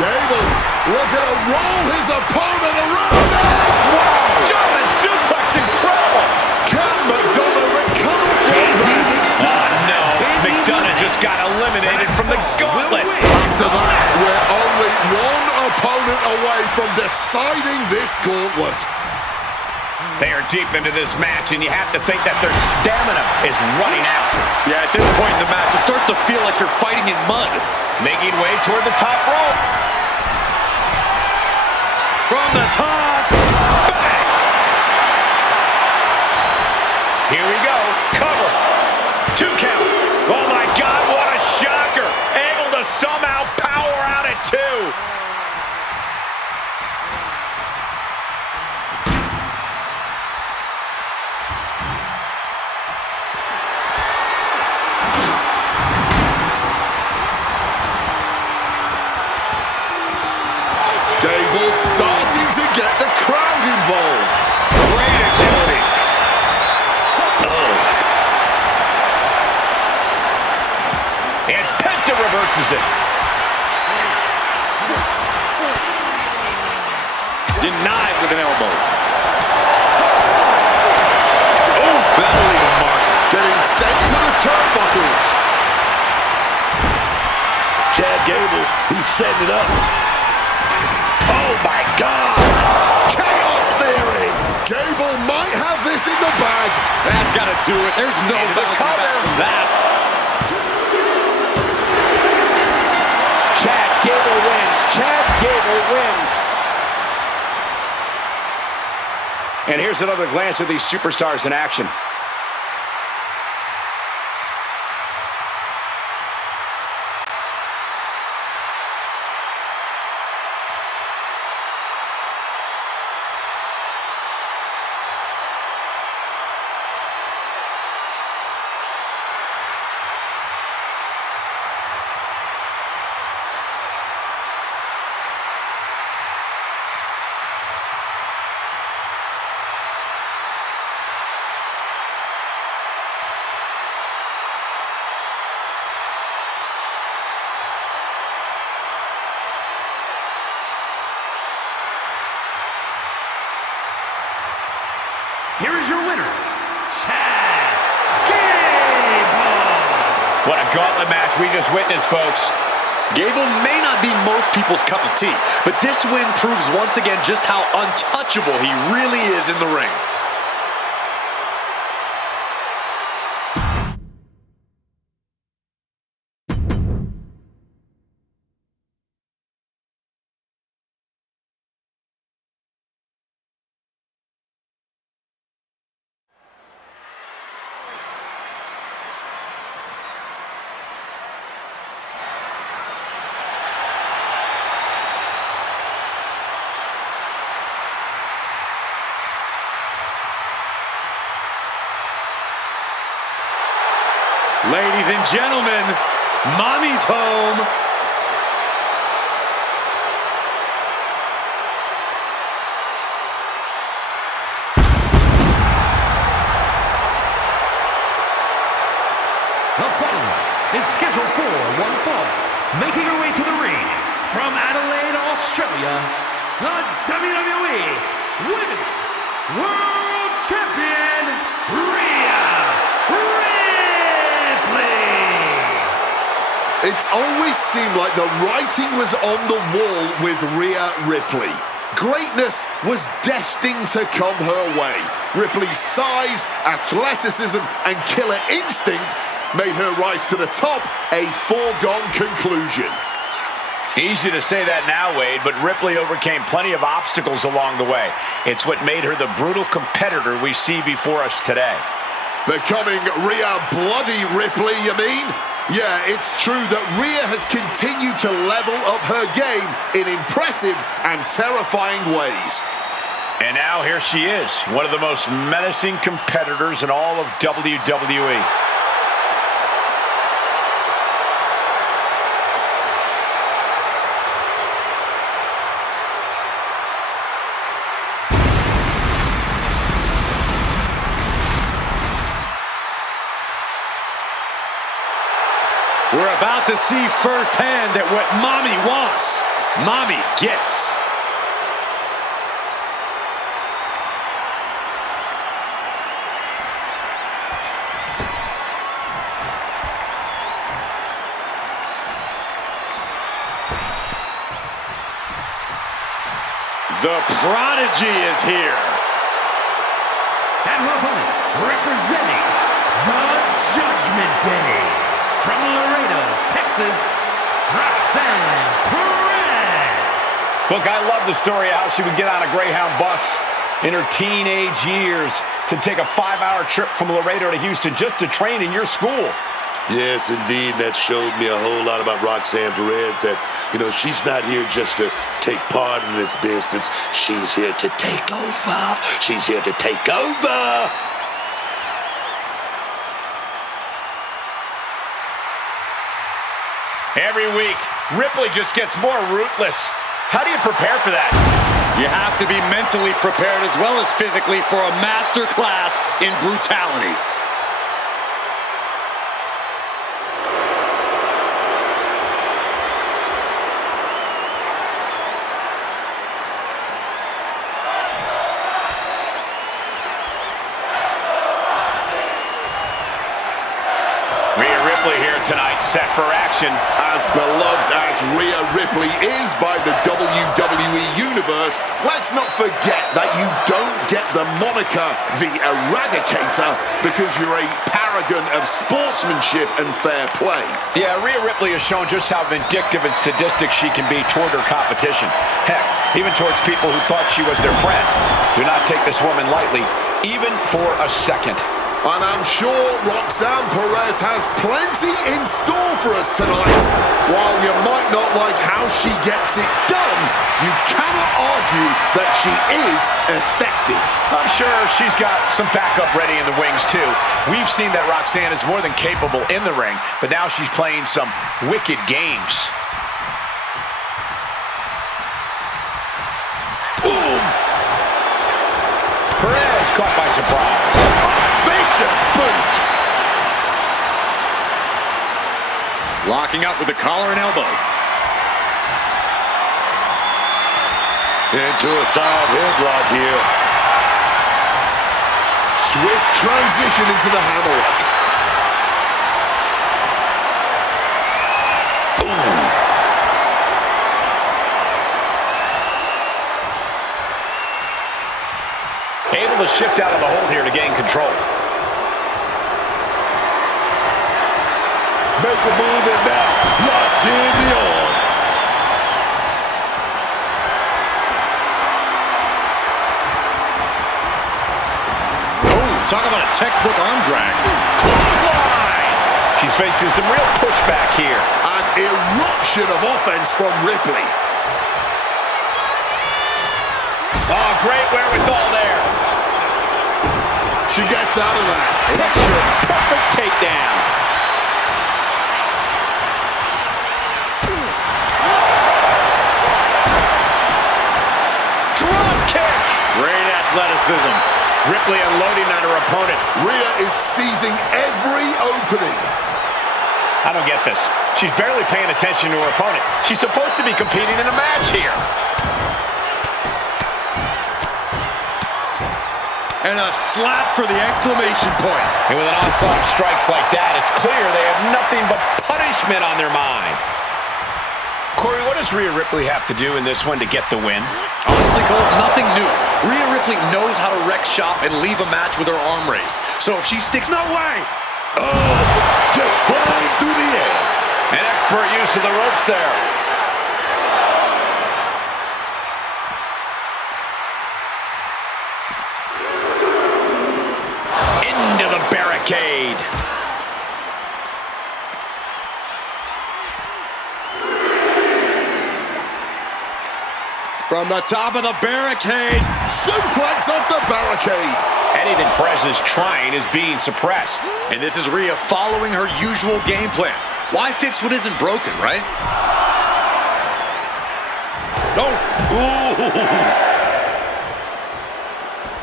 Gable looking to roll his opponent around. Wow! German suplex, incredible! Can McDonough recover from that? Oh, no. McDonough just got eliminated from the gauntlet. After that, we're only 1 opponent away from deciding this gauntlet. They are deep into this match, and you have to think that their stamina is running out. Yeah, at this point in the match, it starts to feel like you're fighting in mud. Making way toward the top rope. From the top. Bang! Here we go. Cover. 2 count. Oh, my God, what a shocker. Able to somehow power out at 2. starting to get the crowd involved. Great agility. And Penta reverses it. Denied with an elbow. Oh, that'll leave a mark. Getting sent to the turnbuckles. Chad Gable, he's setting it up. Oh, my God. Chaos Theory. Gable might have this in the bag. That's got to do it. There's no bouncing back from that. Chad Gable wins. Chad Gable wins. And here's another glance at these superstars in action. Here is your winner, Chad Gable. What a gauntlet match we just witnessed, folks. Gable may not be most people's cup of tea, but this win proves once again just how untouchable he really is in the ring. Ladies and gentlemen, Mommy's home. The following is scheduled for one fall. Making her way to the ring from Adelaide, Australia, the WWE Women's World Champion, Rhea Ripley. It's always seemed like the writing was on the wall with Rhea Ripley. Greatness was destined to come her way. Ripley's size, athleticism, and killer instinct made her rise to the top a foregone conclusion. Easy to say that now, Wade, but Ripley overcame plenty of obstacles along the way. It's what made her the brutal competitor we see before us today. Becoming Rhea Bloody Ripley, you mean? Yeah, it's true that Rhea has continued to level up her game in impressive and terrifying ways. And now here she is, one of the most menacing competitors in all of WWE. We're about to see firsthand that what Mommy wants, Mommy gets. The Prodigy is here. And her opponent, representing the Judgment Day, from Laredo, Texas, Roxanne Perez. Look, I love the story of how she would get on a Greyhound bus in her teenage years to take a 5-hour trip from Laredo to Houston just to train in your school. Yes, indeed. That showed me a whole lot about Roxanne Perez, that, she's not here just to take part in this business. She's here to take over. She's here to take over. Every week, Ripley just gets more ruthless. How do you prepare for that? You have to be mentally prepared as well as physically for a master class in brutality. Rhea Ripley here tonight, set for action. As beloved as Rhea Ripley is by the WWE Universe, let's not forget that you don't get the moniker The Eradicator because you're a paragon of sportsmanship and fair play. Yeah, Rhea Ripley has shown just how vindictive and sadistic she can be toward her competition. Heck, even towards people who thought she was their friend. Do not take this woman lightly, even for a second. And I'm sure Roxanne Perez has plenty in store for us tonight. While you might not like how she gets it done, you cannot argue that she is effective. I'm sure she's got some backup ready in the wings, too. We've seen that Roxanne is more than capable in the ring, but now she's playing some wicked games. Boom! Perez caught by surprise. Vicious boot! Locking up with the collar and elbow. Into a side headlock here. Swift transition into the hammerlock. Able to shift out of the hold here to gain control. Make a move and now locks in the arm. Oh, talk about a textbook arm drag. Clothesline! She's facing some real pushback here. An eruption of offense from Ripley. Oh, great wherewithal there. She gets out of that. Picture perfect takedown. Drop kick. Great athleticism. Ripley unloading on her opponent. Rhea is seizing every opening. I don't get this. She's barely paying attention to her opponent. She's supposed to be competing in a match here. And a slap for the exclamation point. And with an onslaught of strikes like that, it's clear they have nothing but punishment on their mind. Corey, what does Rhea Ripley have to do in this one to get the win? Honestly, Cole, nothing new. Rhea Ripley knows how to wreck shop and leave a match with her arm raised. So if she sticks, no way! Oh, just flying through the air. An expert use of the ropes there. Into the barricade. From the top of the barricade. Suplex off the barricade. Anything Perez is trying is being suppressed. And this is Rhea following her usual game plan. Why fix what isn't broken, right? Oh, ooh.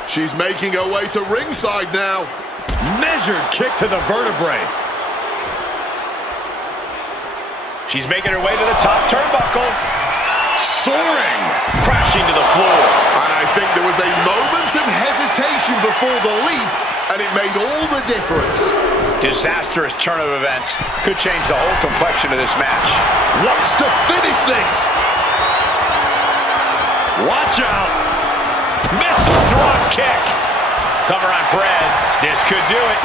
She's making her way to ringside now. Measured kick to the vertebrae. She's making her way to the top turnbuckle. Soaring. Crashing to the floor. And I think there was a moment of hesitation before the leap, and it made all the difference. Disastrous turn of events could change the whole complexion of this match. Wants to finish this. Watch out. Missile drop kick. Cover on Perez. This could do it.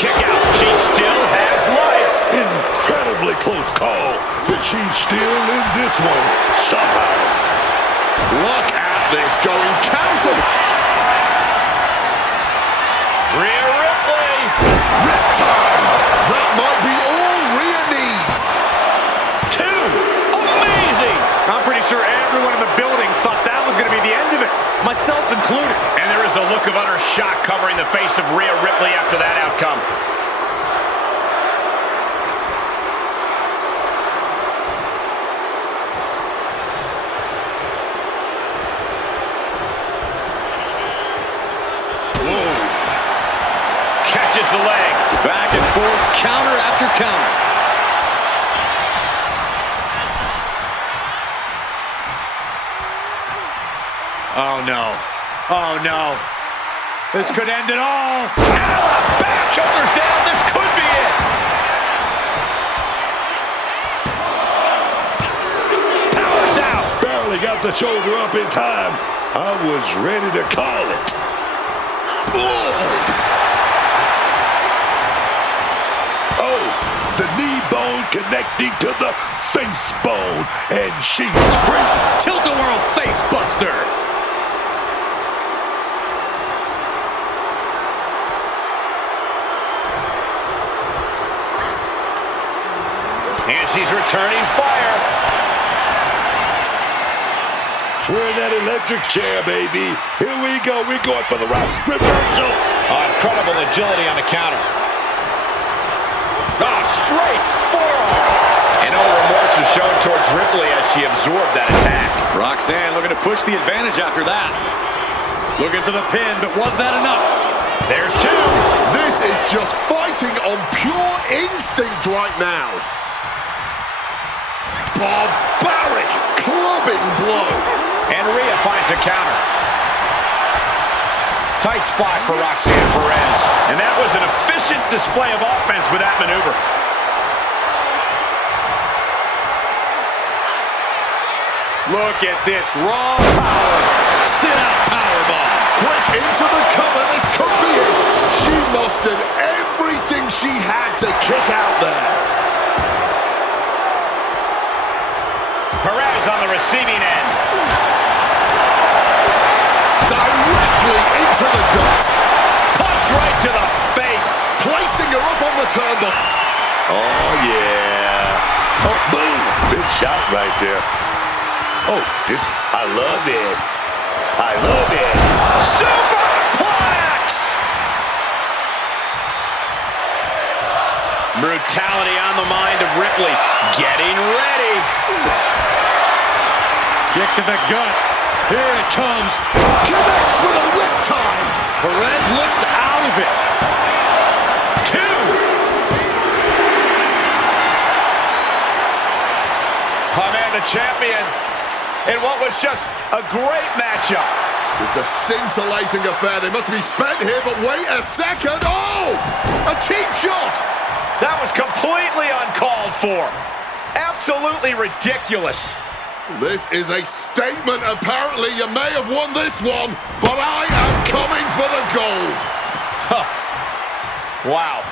Kick out. She still has life. Incredibly close call, but she's still in this one somehow. Look at this going counter. Rhea Ripley. Riptide. That might be all Rhea needs. Two. Amazing. I'm pretty sure everyone in the building thought that was going to be the end of it, myself included. And there is a look of utter shock covering the face of Rhea Ripley after that outcome. damages the leg. Back and forth, counter after counter. Oh, no. Oh, no. This could end it all. Back, shoulders down. This could be it. Powers out. Barely got the shoulder up in time. I was ready to call it. Oh, the knee bone connecting to the face bone. And she's free. Tilt-a-whirl face buster. And she's returning fire. We're in that electric chair, baby. Here we go. We're going for the round. Reversal. Incredible agility on the counter. Straight forearm. And no remorse was shown towards Ripley as she absorbed that attack. Roxanne looking to push the advantage after that. Looking for the pin, but was that enough? There's two. This is just fighting on pure instinct right now. Barbaric clubbing blow. And Rhea finds a counter. Tight spot for Roxanne Perez. And that was an efficient display of offense with that maneuver. Look at this raw power. Sit-out powerbomb. Quick into the cover. This could be it. She mustered everything she had to kick out there. Perez on the receiving end. Directly into the gut. Punch right to the face. Placing her up on the turnbuckle. Oh, yeah. Oh, boom. Good shot right there. Oh, I love it. I love it. Superplex! Brutality on the mind of Ripley. Getting ready. Kick to the gut. Here it comes. Connects with a riptide. Perez looks out of it. Two. Oh, man, the champion in what was just a great matchup. It's a scintillating affair. They must be spent here, but wait a second. Oh! A cheap shot! That was completely uncalled for. Absolutely ridiculous. This is a statement. Apparently, you may have won this one, but I am coming for the gold. Wow.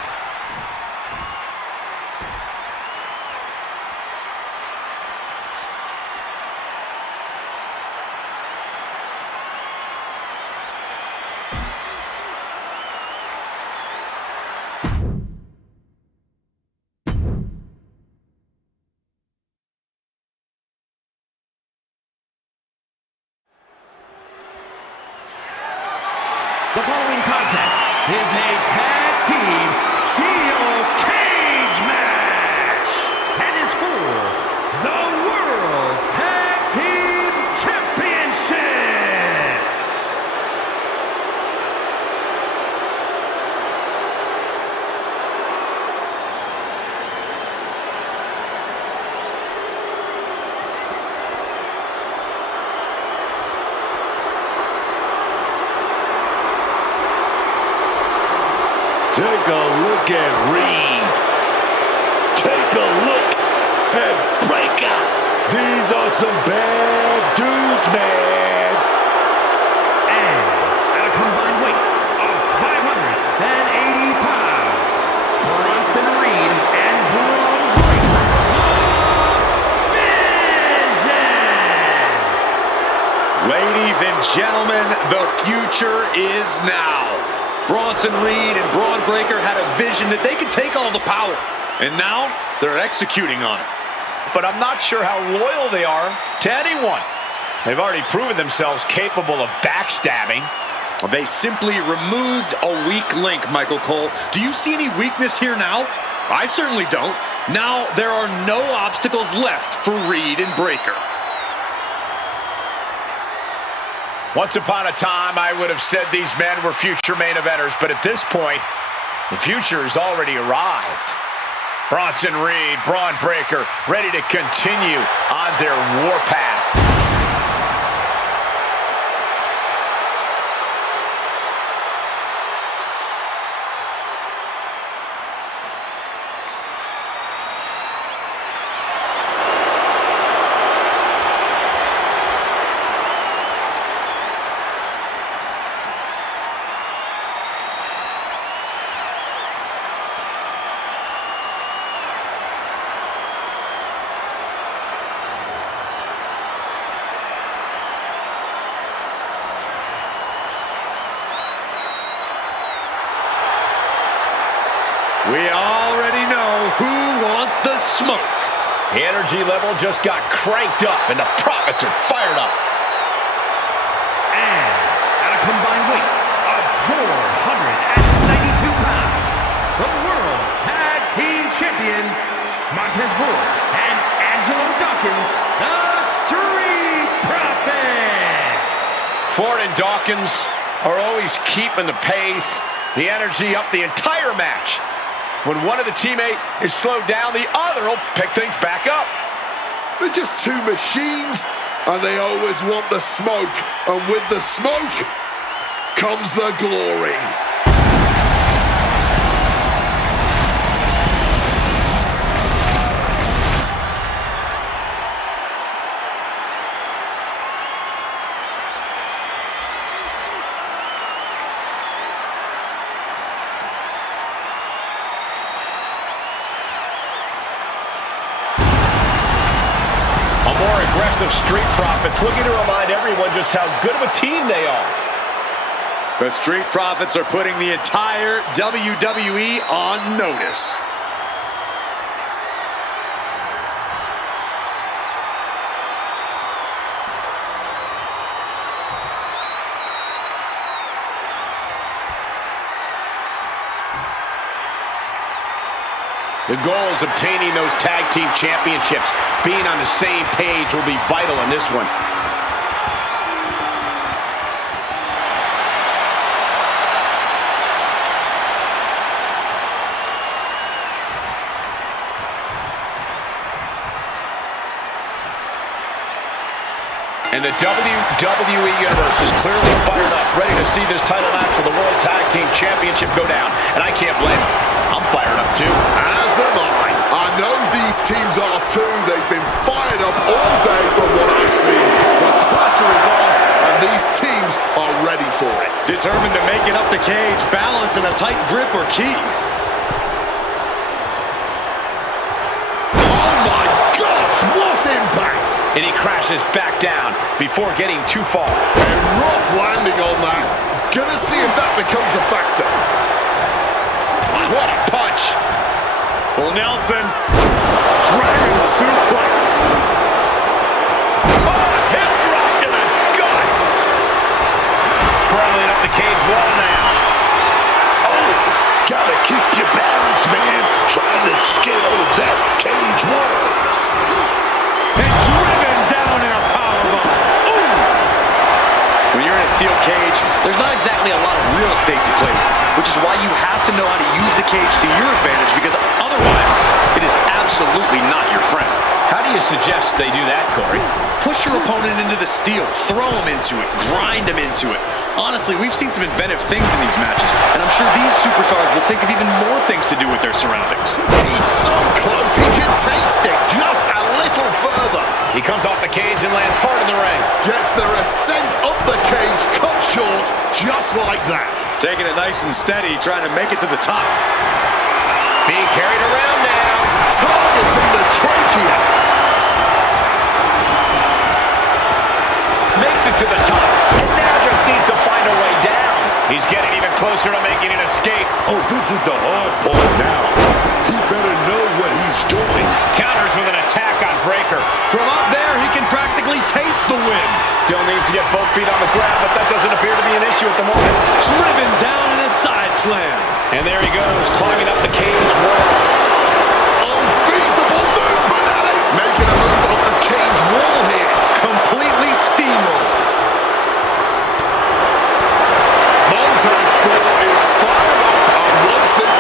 The following contest is a tag team steel cage match and is for the World Tag Team Championship. Take a look at Reed. Take a look at Breaker. These are some bad dudes, man. And at a combined weight of 580 pounds, Bronson Reed and Braun Breaker. Ladies and gentlemen, the future is now. Bronson Reed and Braun Breaker had a vision that they could take all the power, and now they're executing on it. But I'm not sure how loyal they are to anyone. They've already proven themselves capable of backstabbing. They simply removed a weak link, Michael Cole. Do you see any weakness here now? I certainly don't. Now there are no obstacles left for Reed and Breaker. Once upon a time, I would have said these men were future main eventers, but at this point, The future has already arrived. Bronson Reed, Braun Breaker, ready to continue on their warpath. We already know who wants the smoke. The energy level just got cranked up, and the Profits are fired up. And at a combined weight of 492 pounds, the World Tag Team Champions, Montez Ford and Angelo Dawkins, the Street Profits. Ford and Dawkins are always keeping the pace, the energy up the entire match. When one of the teammates is slowed down, the other will pick things back up. They're just two machines, and they always want the smoke. And with the smoke comes the glory. Aggressive Street Profits looking to remind everyone just how good of a team they are. The Street Profits are putting the entire WWE on notice. The goal is obtaining those tag team championships. Being on the same page will be vital in this one. And the WWE Universe is clearly fired up, ready to see this title match for the World Tag Team Championship go down. And I can't blame them. I'm fired up too. As am I. I know these teams are too. They've been fired up all day from what I've seen. The pressure is on, and these teams are ready for it. Determined to make it up the cage, balance and a tight grip are key. Oh my gosh, what impact! And he crashes back down before getting too far. A rough landing on that. Gonna see if that becomes a factor. What a punch! Full Nelson. Dragon suplex. Oh, hip drop to the gut! Scrambling up the cage wall now. Oh, gotta keep your balance, man. Trying to scale that cage wall. And driven down in a powerbomb. Ooh! When you're in a steel cage, there's not exactly a lot of real estate to play with, which is why you have to know how to use the cage to your advantage, because otherwise, it is absolutely not your friend. How do you suggest they do that, Corey? Push your opponent into the steel, throw him into it, grind him into it. Honestly, we've seen some inventive things in these matches, and I'm sure these superstars will think of even more things to do with their surroundings. He's so close, he can taste it just a little further. He comes off the cage and lands hard in the ring. Gets their ascent up the cage cut short, just like that. Taking it nice and steady, trying to make it to the top. Being carried around now. Targeting the trachea. Makes it to the top. And now just needs to find a way down. He's getting even closer to making an escape. Oh, this is the hard part now. He better know what he's doing. Counters with an attack on Breaker. From up there, he can practically taste the wind. Still needs to get both feet on the ground, but that doesn't appear to be an issue at the moment. Driven down in a side slam. And there he goes, climbing up the cage wall. Unfeasible movement, Alec. Making a move up the cage wall here. Completely steamrolled. Montez Ford is fired up, and once this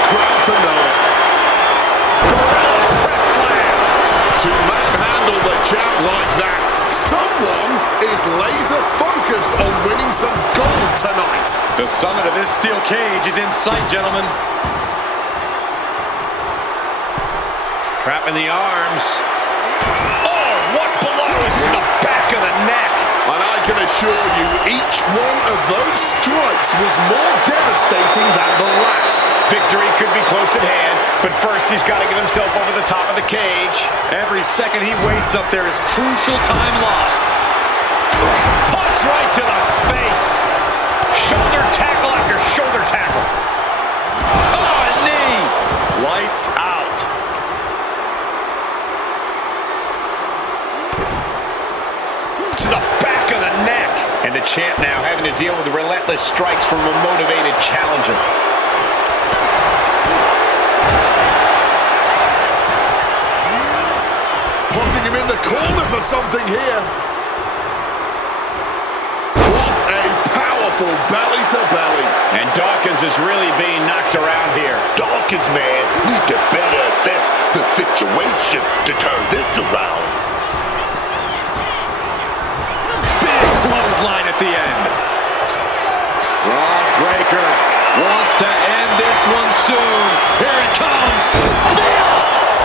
some gold tonight. The summit of this steel cage is in sight, gentlemen. Trapping the arms. Oh, what blows to the back of the neck. And I can assure you, each one of those strikes was more devastating than the last. Victory could be close at hand, but first he's got to get himself over the top of the cage. Every second he wastes up there is crucial time lost. Punch right to the face. Shoulder tackle after shoulder tackle. Oh, a knee! Lights out. To the back of the neck. And the champ now having to deal with the relentless strikes from a motivated challenger. Putting him in the corner for something here. What a powerful belly to belly. And Dawkins is really being knocked around here. Dawkins, man, need to better assess the situation to turn this around. Clothesline at the end. Braun Breaker wants to end this one soon. Here it comes. Spear!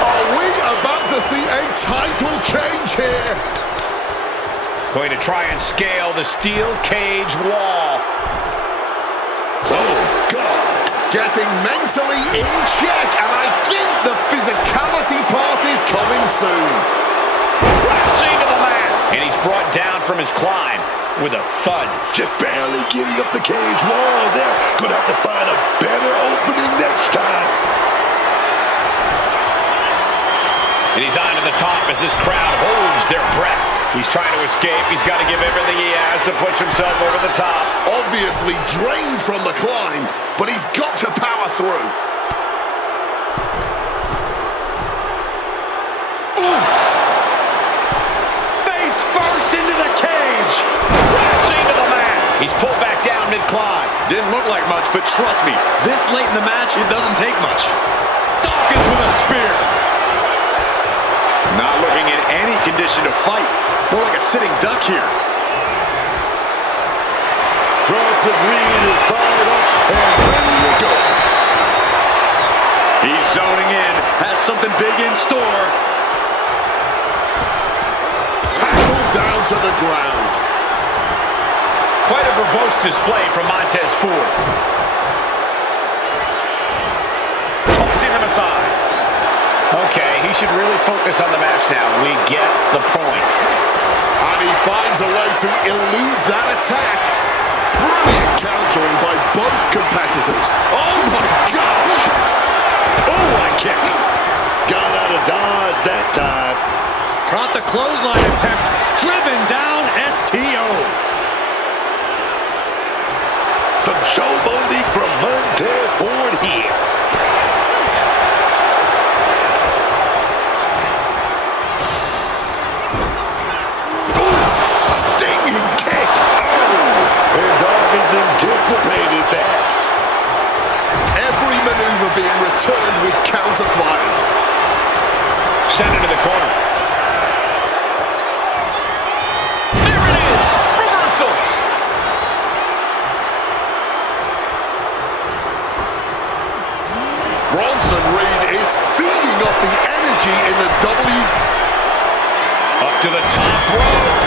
Are we about to see a title change here? Going to try and scale the steel cage wall. Oh, God. Getting mentally in check, and I think the physicality part is coming soon. Crashing to the mat. And he's brought down from his climb with a thud. Just barely getting up the cage wall there. Gonna have to find a better opening next time. And he's on to the top as this crowd holds their breath. He's trying to escape. He's got to give everything he has to push himself over the top. Obviously drained from the climb, but he's got to power through. Oof! Face first into the cage. Crashing to the mat. He's pulled back down mid-climb. Didn't look like much, but trust me, this late in the match, it doesn't take much. Dawkins with a spear. Not looking in any condition to fight. More like a sitting duck here. Bronson Reed is fired up and ready to go. He's zoning in, has something big in store. Tackled down to the ground. Quite a verbose display from Montez Ford. Tossing him aside. Okay, he should really focus on the match now. We get the point. And he finds a way to elude that attack. Brilliant countering by both competitors. Oh my gosh! Oh, what a kick. Got out of dodge that time. Caught the clothesline attempt. Driven down STO. Some showboating from Montez Ford here. Stinging kick. And Dawkins anticipated that. Every maneuver being returned with counter fire. Send it to the corner. There it is! Reversal! Bronson Reed is feeding off the energy in the W. Up to the top rope.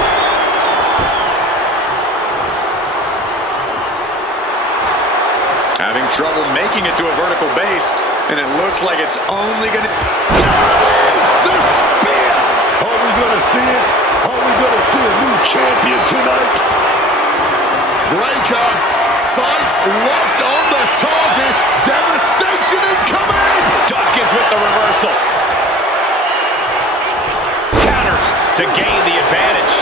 Having trouble making it to a vertical base, and it looks like it's only going to... There it is! The spear! Are we gonna see it? Are we gonna see a new champion tonight? Breaker, sights locked on the target. Devastation incoming! Dawkins with the reversal. Counters to gain the advantage.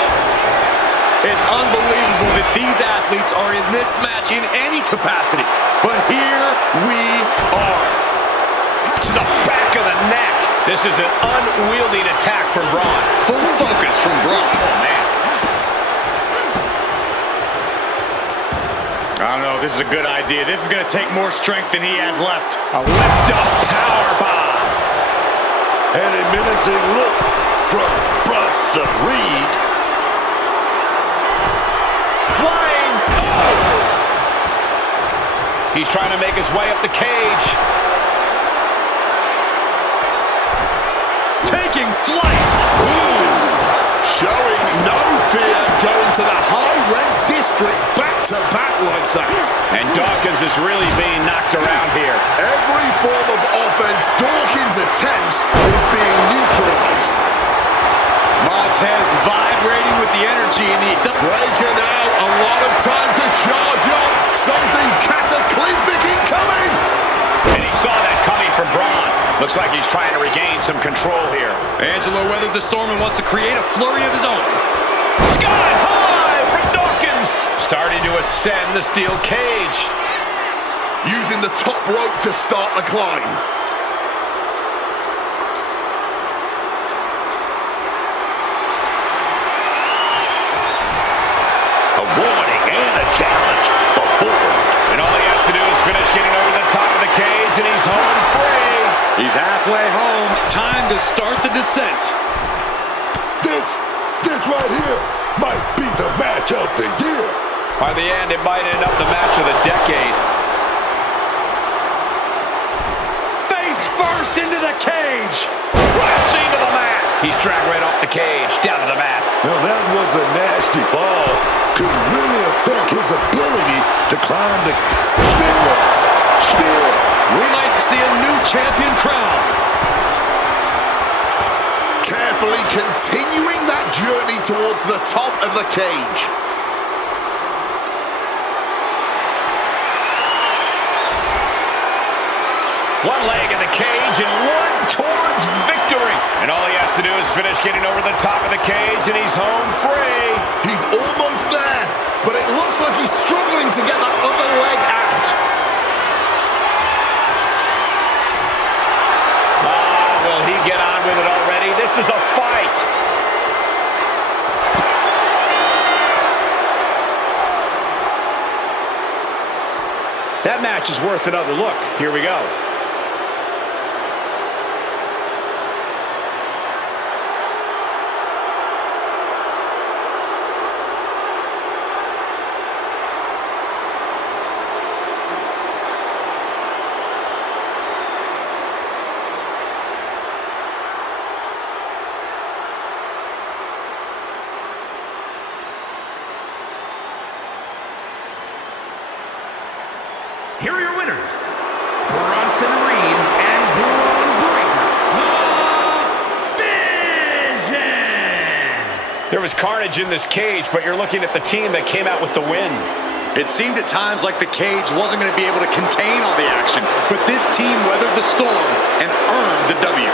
It's unbelievable that these athletes are in this match in any capacity. But here we are. To the back of the neck. This is an unwieldy attack from Braun. Full focus from Braun. Oh, man. I don't know if this is a good idea. This is going to take more strength than he has left. A lift-up power bomb. And a menacing look from Bronson Reed. Flying. Oh! He's trying to make his way up the cage. Taking flight. Ooh. Showing no fear, going to the high red district back-to-back like that. And Dawkins is really being knocked around here. Every form of offense Dawkins attempts is being neutralized. Montez vibrating with the energy in the... Breaking out, a lot of time to charge up. Something cataclysmic incoming. And he saw that coming from Braun. Looks like he's trying to regain some control here. Angelo weathered the storm and wants to create a flurry of his own. Sky high from Dawkins. Starting to ascend the steel cage. Using the top rope to start the climb. A warning and a challenge for Ford. And all he has to do is finish getting over the top of the cage, and he's home free. He's halfway home. Time to start the descent. This right here might be the match of the year. By the end, it might end up the match of the decade. Face first into the cage. Crashing to the mat. He's dragged right off the cage, down to the mat. Now that was a nasty fall. Could really affect his ability to climb the spear. We might see a new champion crowned. Carefully continuing that journey towards the top of the cage. One leg in the cage and one towards victory. And all he has to do is finish getting over the top of the cage, and he's home free. He's almost there, but it looks like he's struggling to get that other leg out. Will he get on with it already? This is a fight. That match is worth another look. Here we go. Here are your winners, Bronson Reed and Braun Breaker, The Vision. There was carnage in this cage, but you're looking at the team that came out with the win. It seemed at times like the cage wasn't going to be able to contain all the action, but this team weathered the storm and earned the W.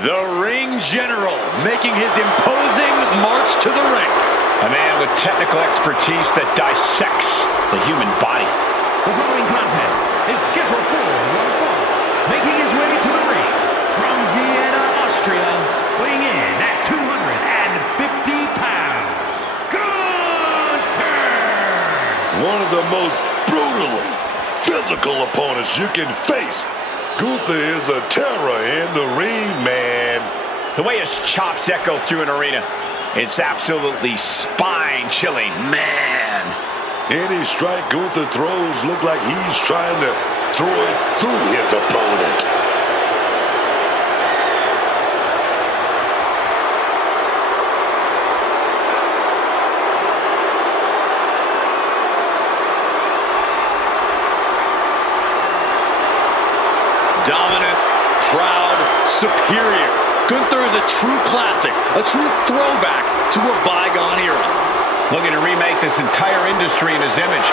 The Ring General making his imposing march to the ring. A man with technical expertise that dissects the human body. The following contest is scheduled for one fall. Making his way to the ring from Vienna, Austria, weighing in at 250 pounds, Gunther! One of the most brutally physical opponents you can face. Gunther is a terror in the ring, man. The way his chops echo through an arena, it's absolutely spine-chilling, man. Any strike Gunther throws look like he's trying to throw it through his opponent. Dominant, proud, superior. Gunther is a true classic, a true throwback to a bygone era. Looking to remake this entire industry in his image.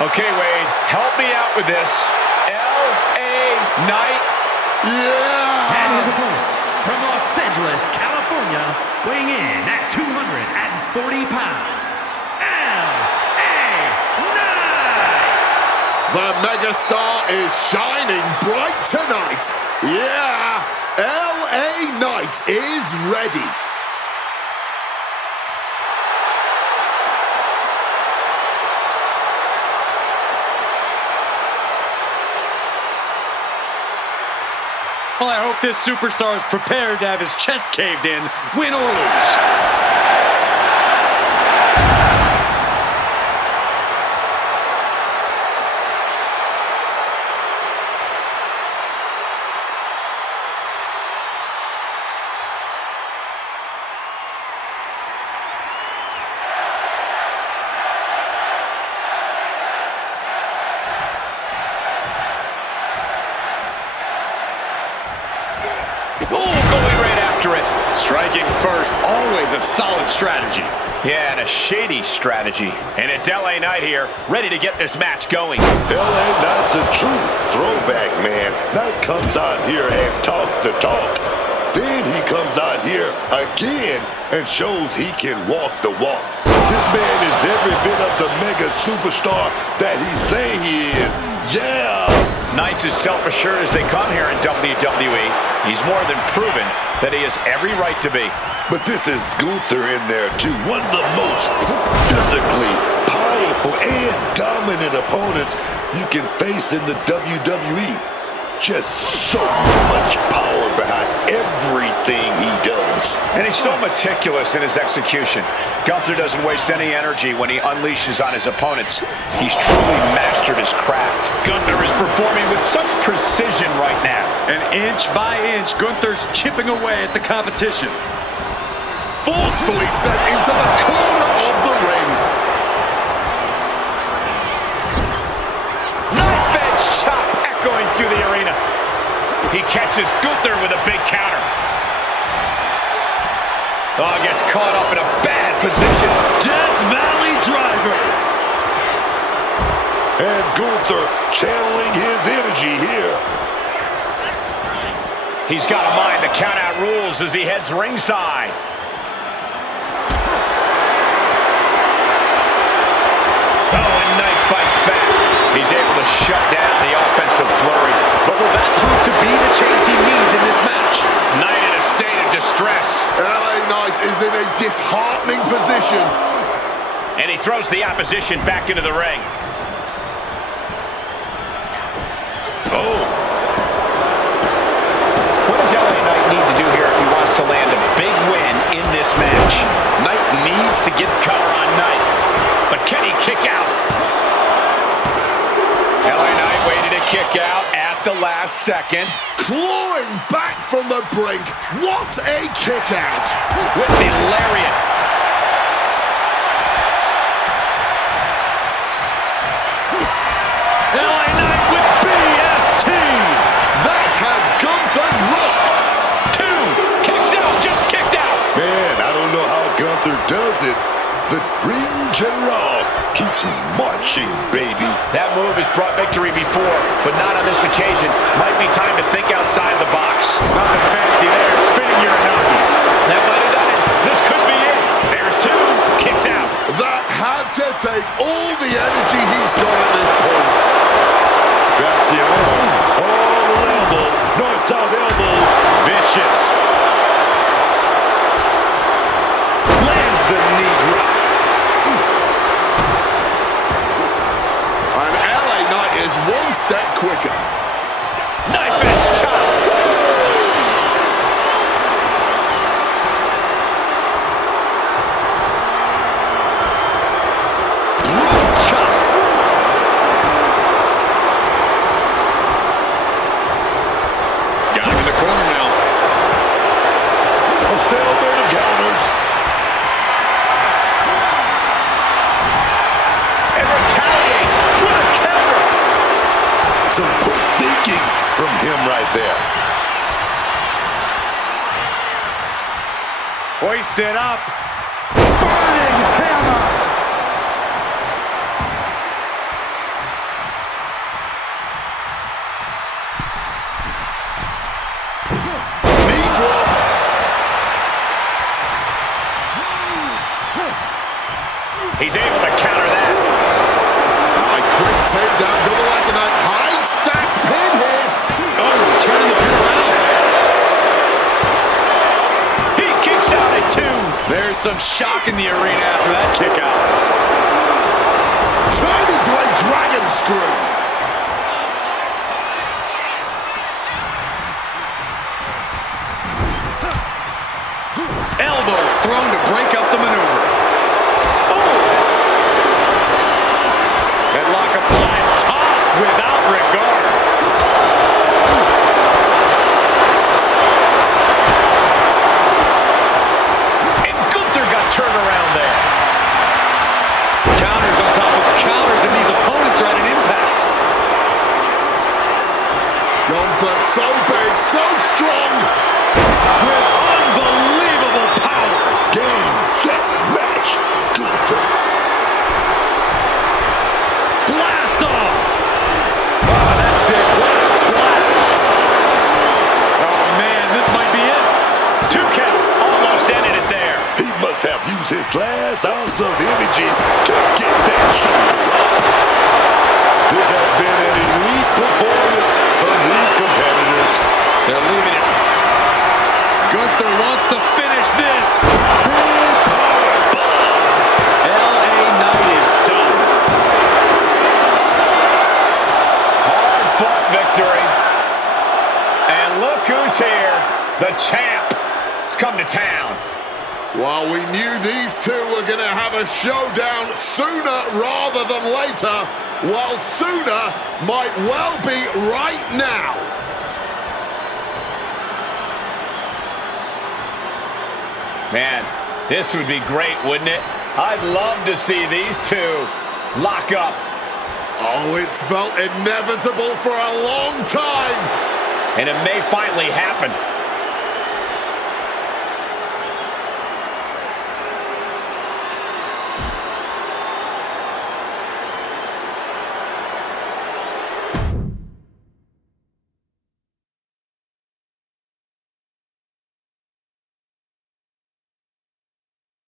Okay, Wade, help me out with this. L.A. Knight. And his Yeah! opponent, from Los Angeles, California, weighing in at 240 pounds, L.A. Knight! The megastar is shining bright tonight. Yeah, LA Knight is ready. Well, I hope this superstar is prepared to have his chest caved in, win or lose. Striking first, always a solid strategy. Yeah, and a shady strategy. And it's LA Knight here, ready to get this match going. LA Knight's a true throwback, man. Knight comes out here and talk the talk. Then he comes out here again and shows he can walk the walk. This man is every bit of the mega superstar that he say he is. Yeah! Knight's as self-assured as they come here in WWE. He's more than proven that he has every right to be. But this is Gunther in there too. One of the most physically powerful and dominant opponents you can face in the WWE. Just so much power behind everything he does. And he's so meticulous in his execution. Gunther doesn't waste any energy when he unleashes on his opponents. He's truly mastered his craft. Gunther is performing with such precision right now. And inch by inch, Gunther's chipping away at the competition. Forcefully sent into the corner of the ring. Knife edge chop echoing through the arena. He catches Gunther with a big counter. Oh, gets caught up in a bad position. Death Valley Driver. And Gunther channeling his energy here. He's got to mind the count-out rules as he heads ringside. Oh, and Knight fights back. He's able to shut down the offensive flurry. But will that prove to be the chance he needs in this match? Knight in a state of distress. LA Knight is in a disheartening position. And he throws the opposition back into the ring. Oh, What does LA Knight need to do here if he wants to land a big win in this match? Knight needs to get Cover on Knight. But can he kick out? LA Knight waited to kick out at the last second. Clawing back from the brink. What a kick out. With the lariat. LA Knight with BFT. That has Gunther rocked. Two. Kicks out. Just kicked out. man, I don't know how Gunther does it. The ring general keeps marching, baby. That move has brought victory before, but not on this occasion. Might be time to think outside the box. Nothing fancy there. Spinning your Unagi. That might have done it. This could be it. There's two. Kicks out. That had to take all the energy he's got at this point. Drop the arm, all elbow, north-south elbows. Vicious. Lands the knee drop. And LA Knight is one step quicker. Knife edge chop. Got him in the corner now. A stalemate of counters. And retaliates with a counter. Some quick thinking from him right there. Hoisted up. Burning hammer. Knee drop He's able to counter that. A quick takedown, good like a high stacked pin here. Oh, turning the pin around. He kicks out at 2. There's some shock in the arena after that kick out. Turned into a dragon screw. Elbow thrown to break up the maneuver. Headlock applied, tossed without regard. And Gunther got turned around there. Counters on top of counters, and these opponents are at an impasse. Gunther so big, so strong. With unbelievable power. Game, set, match. Gunther. Blast off. Oh, that's it. What a splash. Oh, man, this might be it. 2 count. Almost ended it there. He must have used his last ounce of energy to get that shoulder up. This has been an elite performance from these competitors. They're leaving it. Gunther wants to finish this. Big power bomb. LA Knight is done. Hard-fought victory. And look who's here. The champ has come to town. Well, we knew these two were going to have a showdown sooner rather than later. Well, sooner might well be right now. Man, this would be great, wouldn't it? I'd love to see these two lock up. Oh, it's felt inevitable for a long time. And it may finally happen.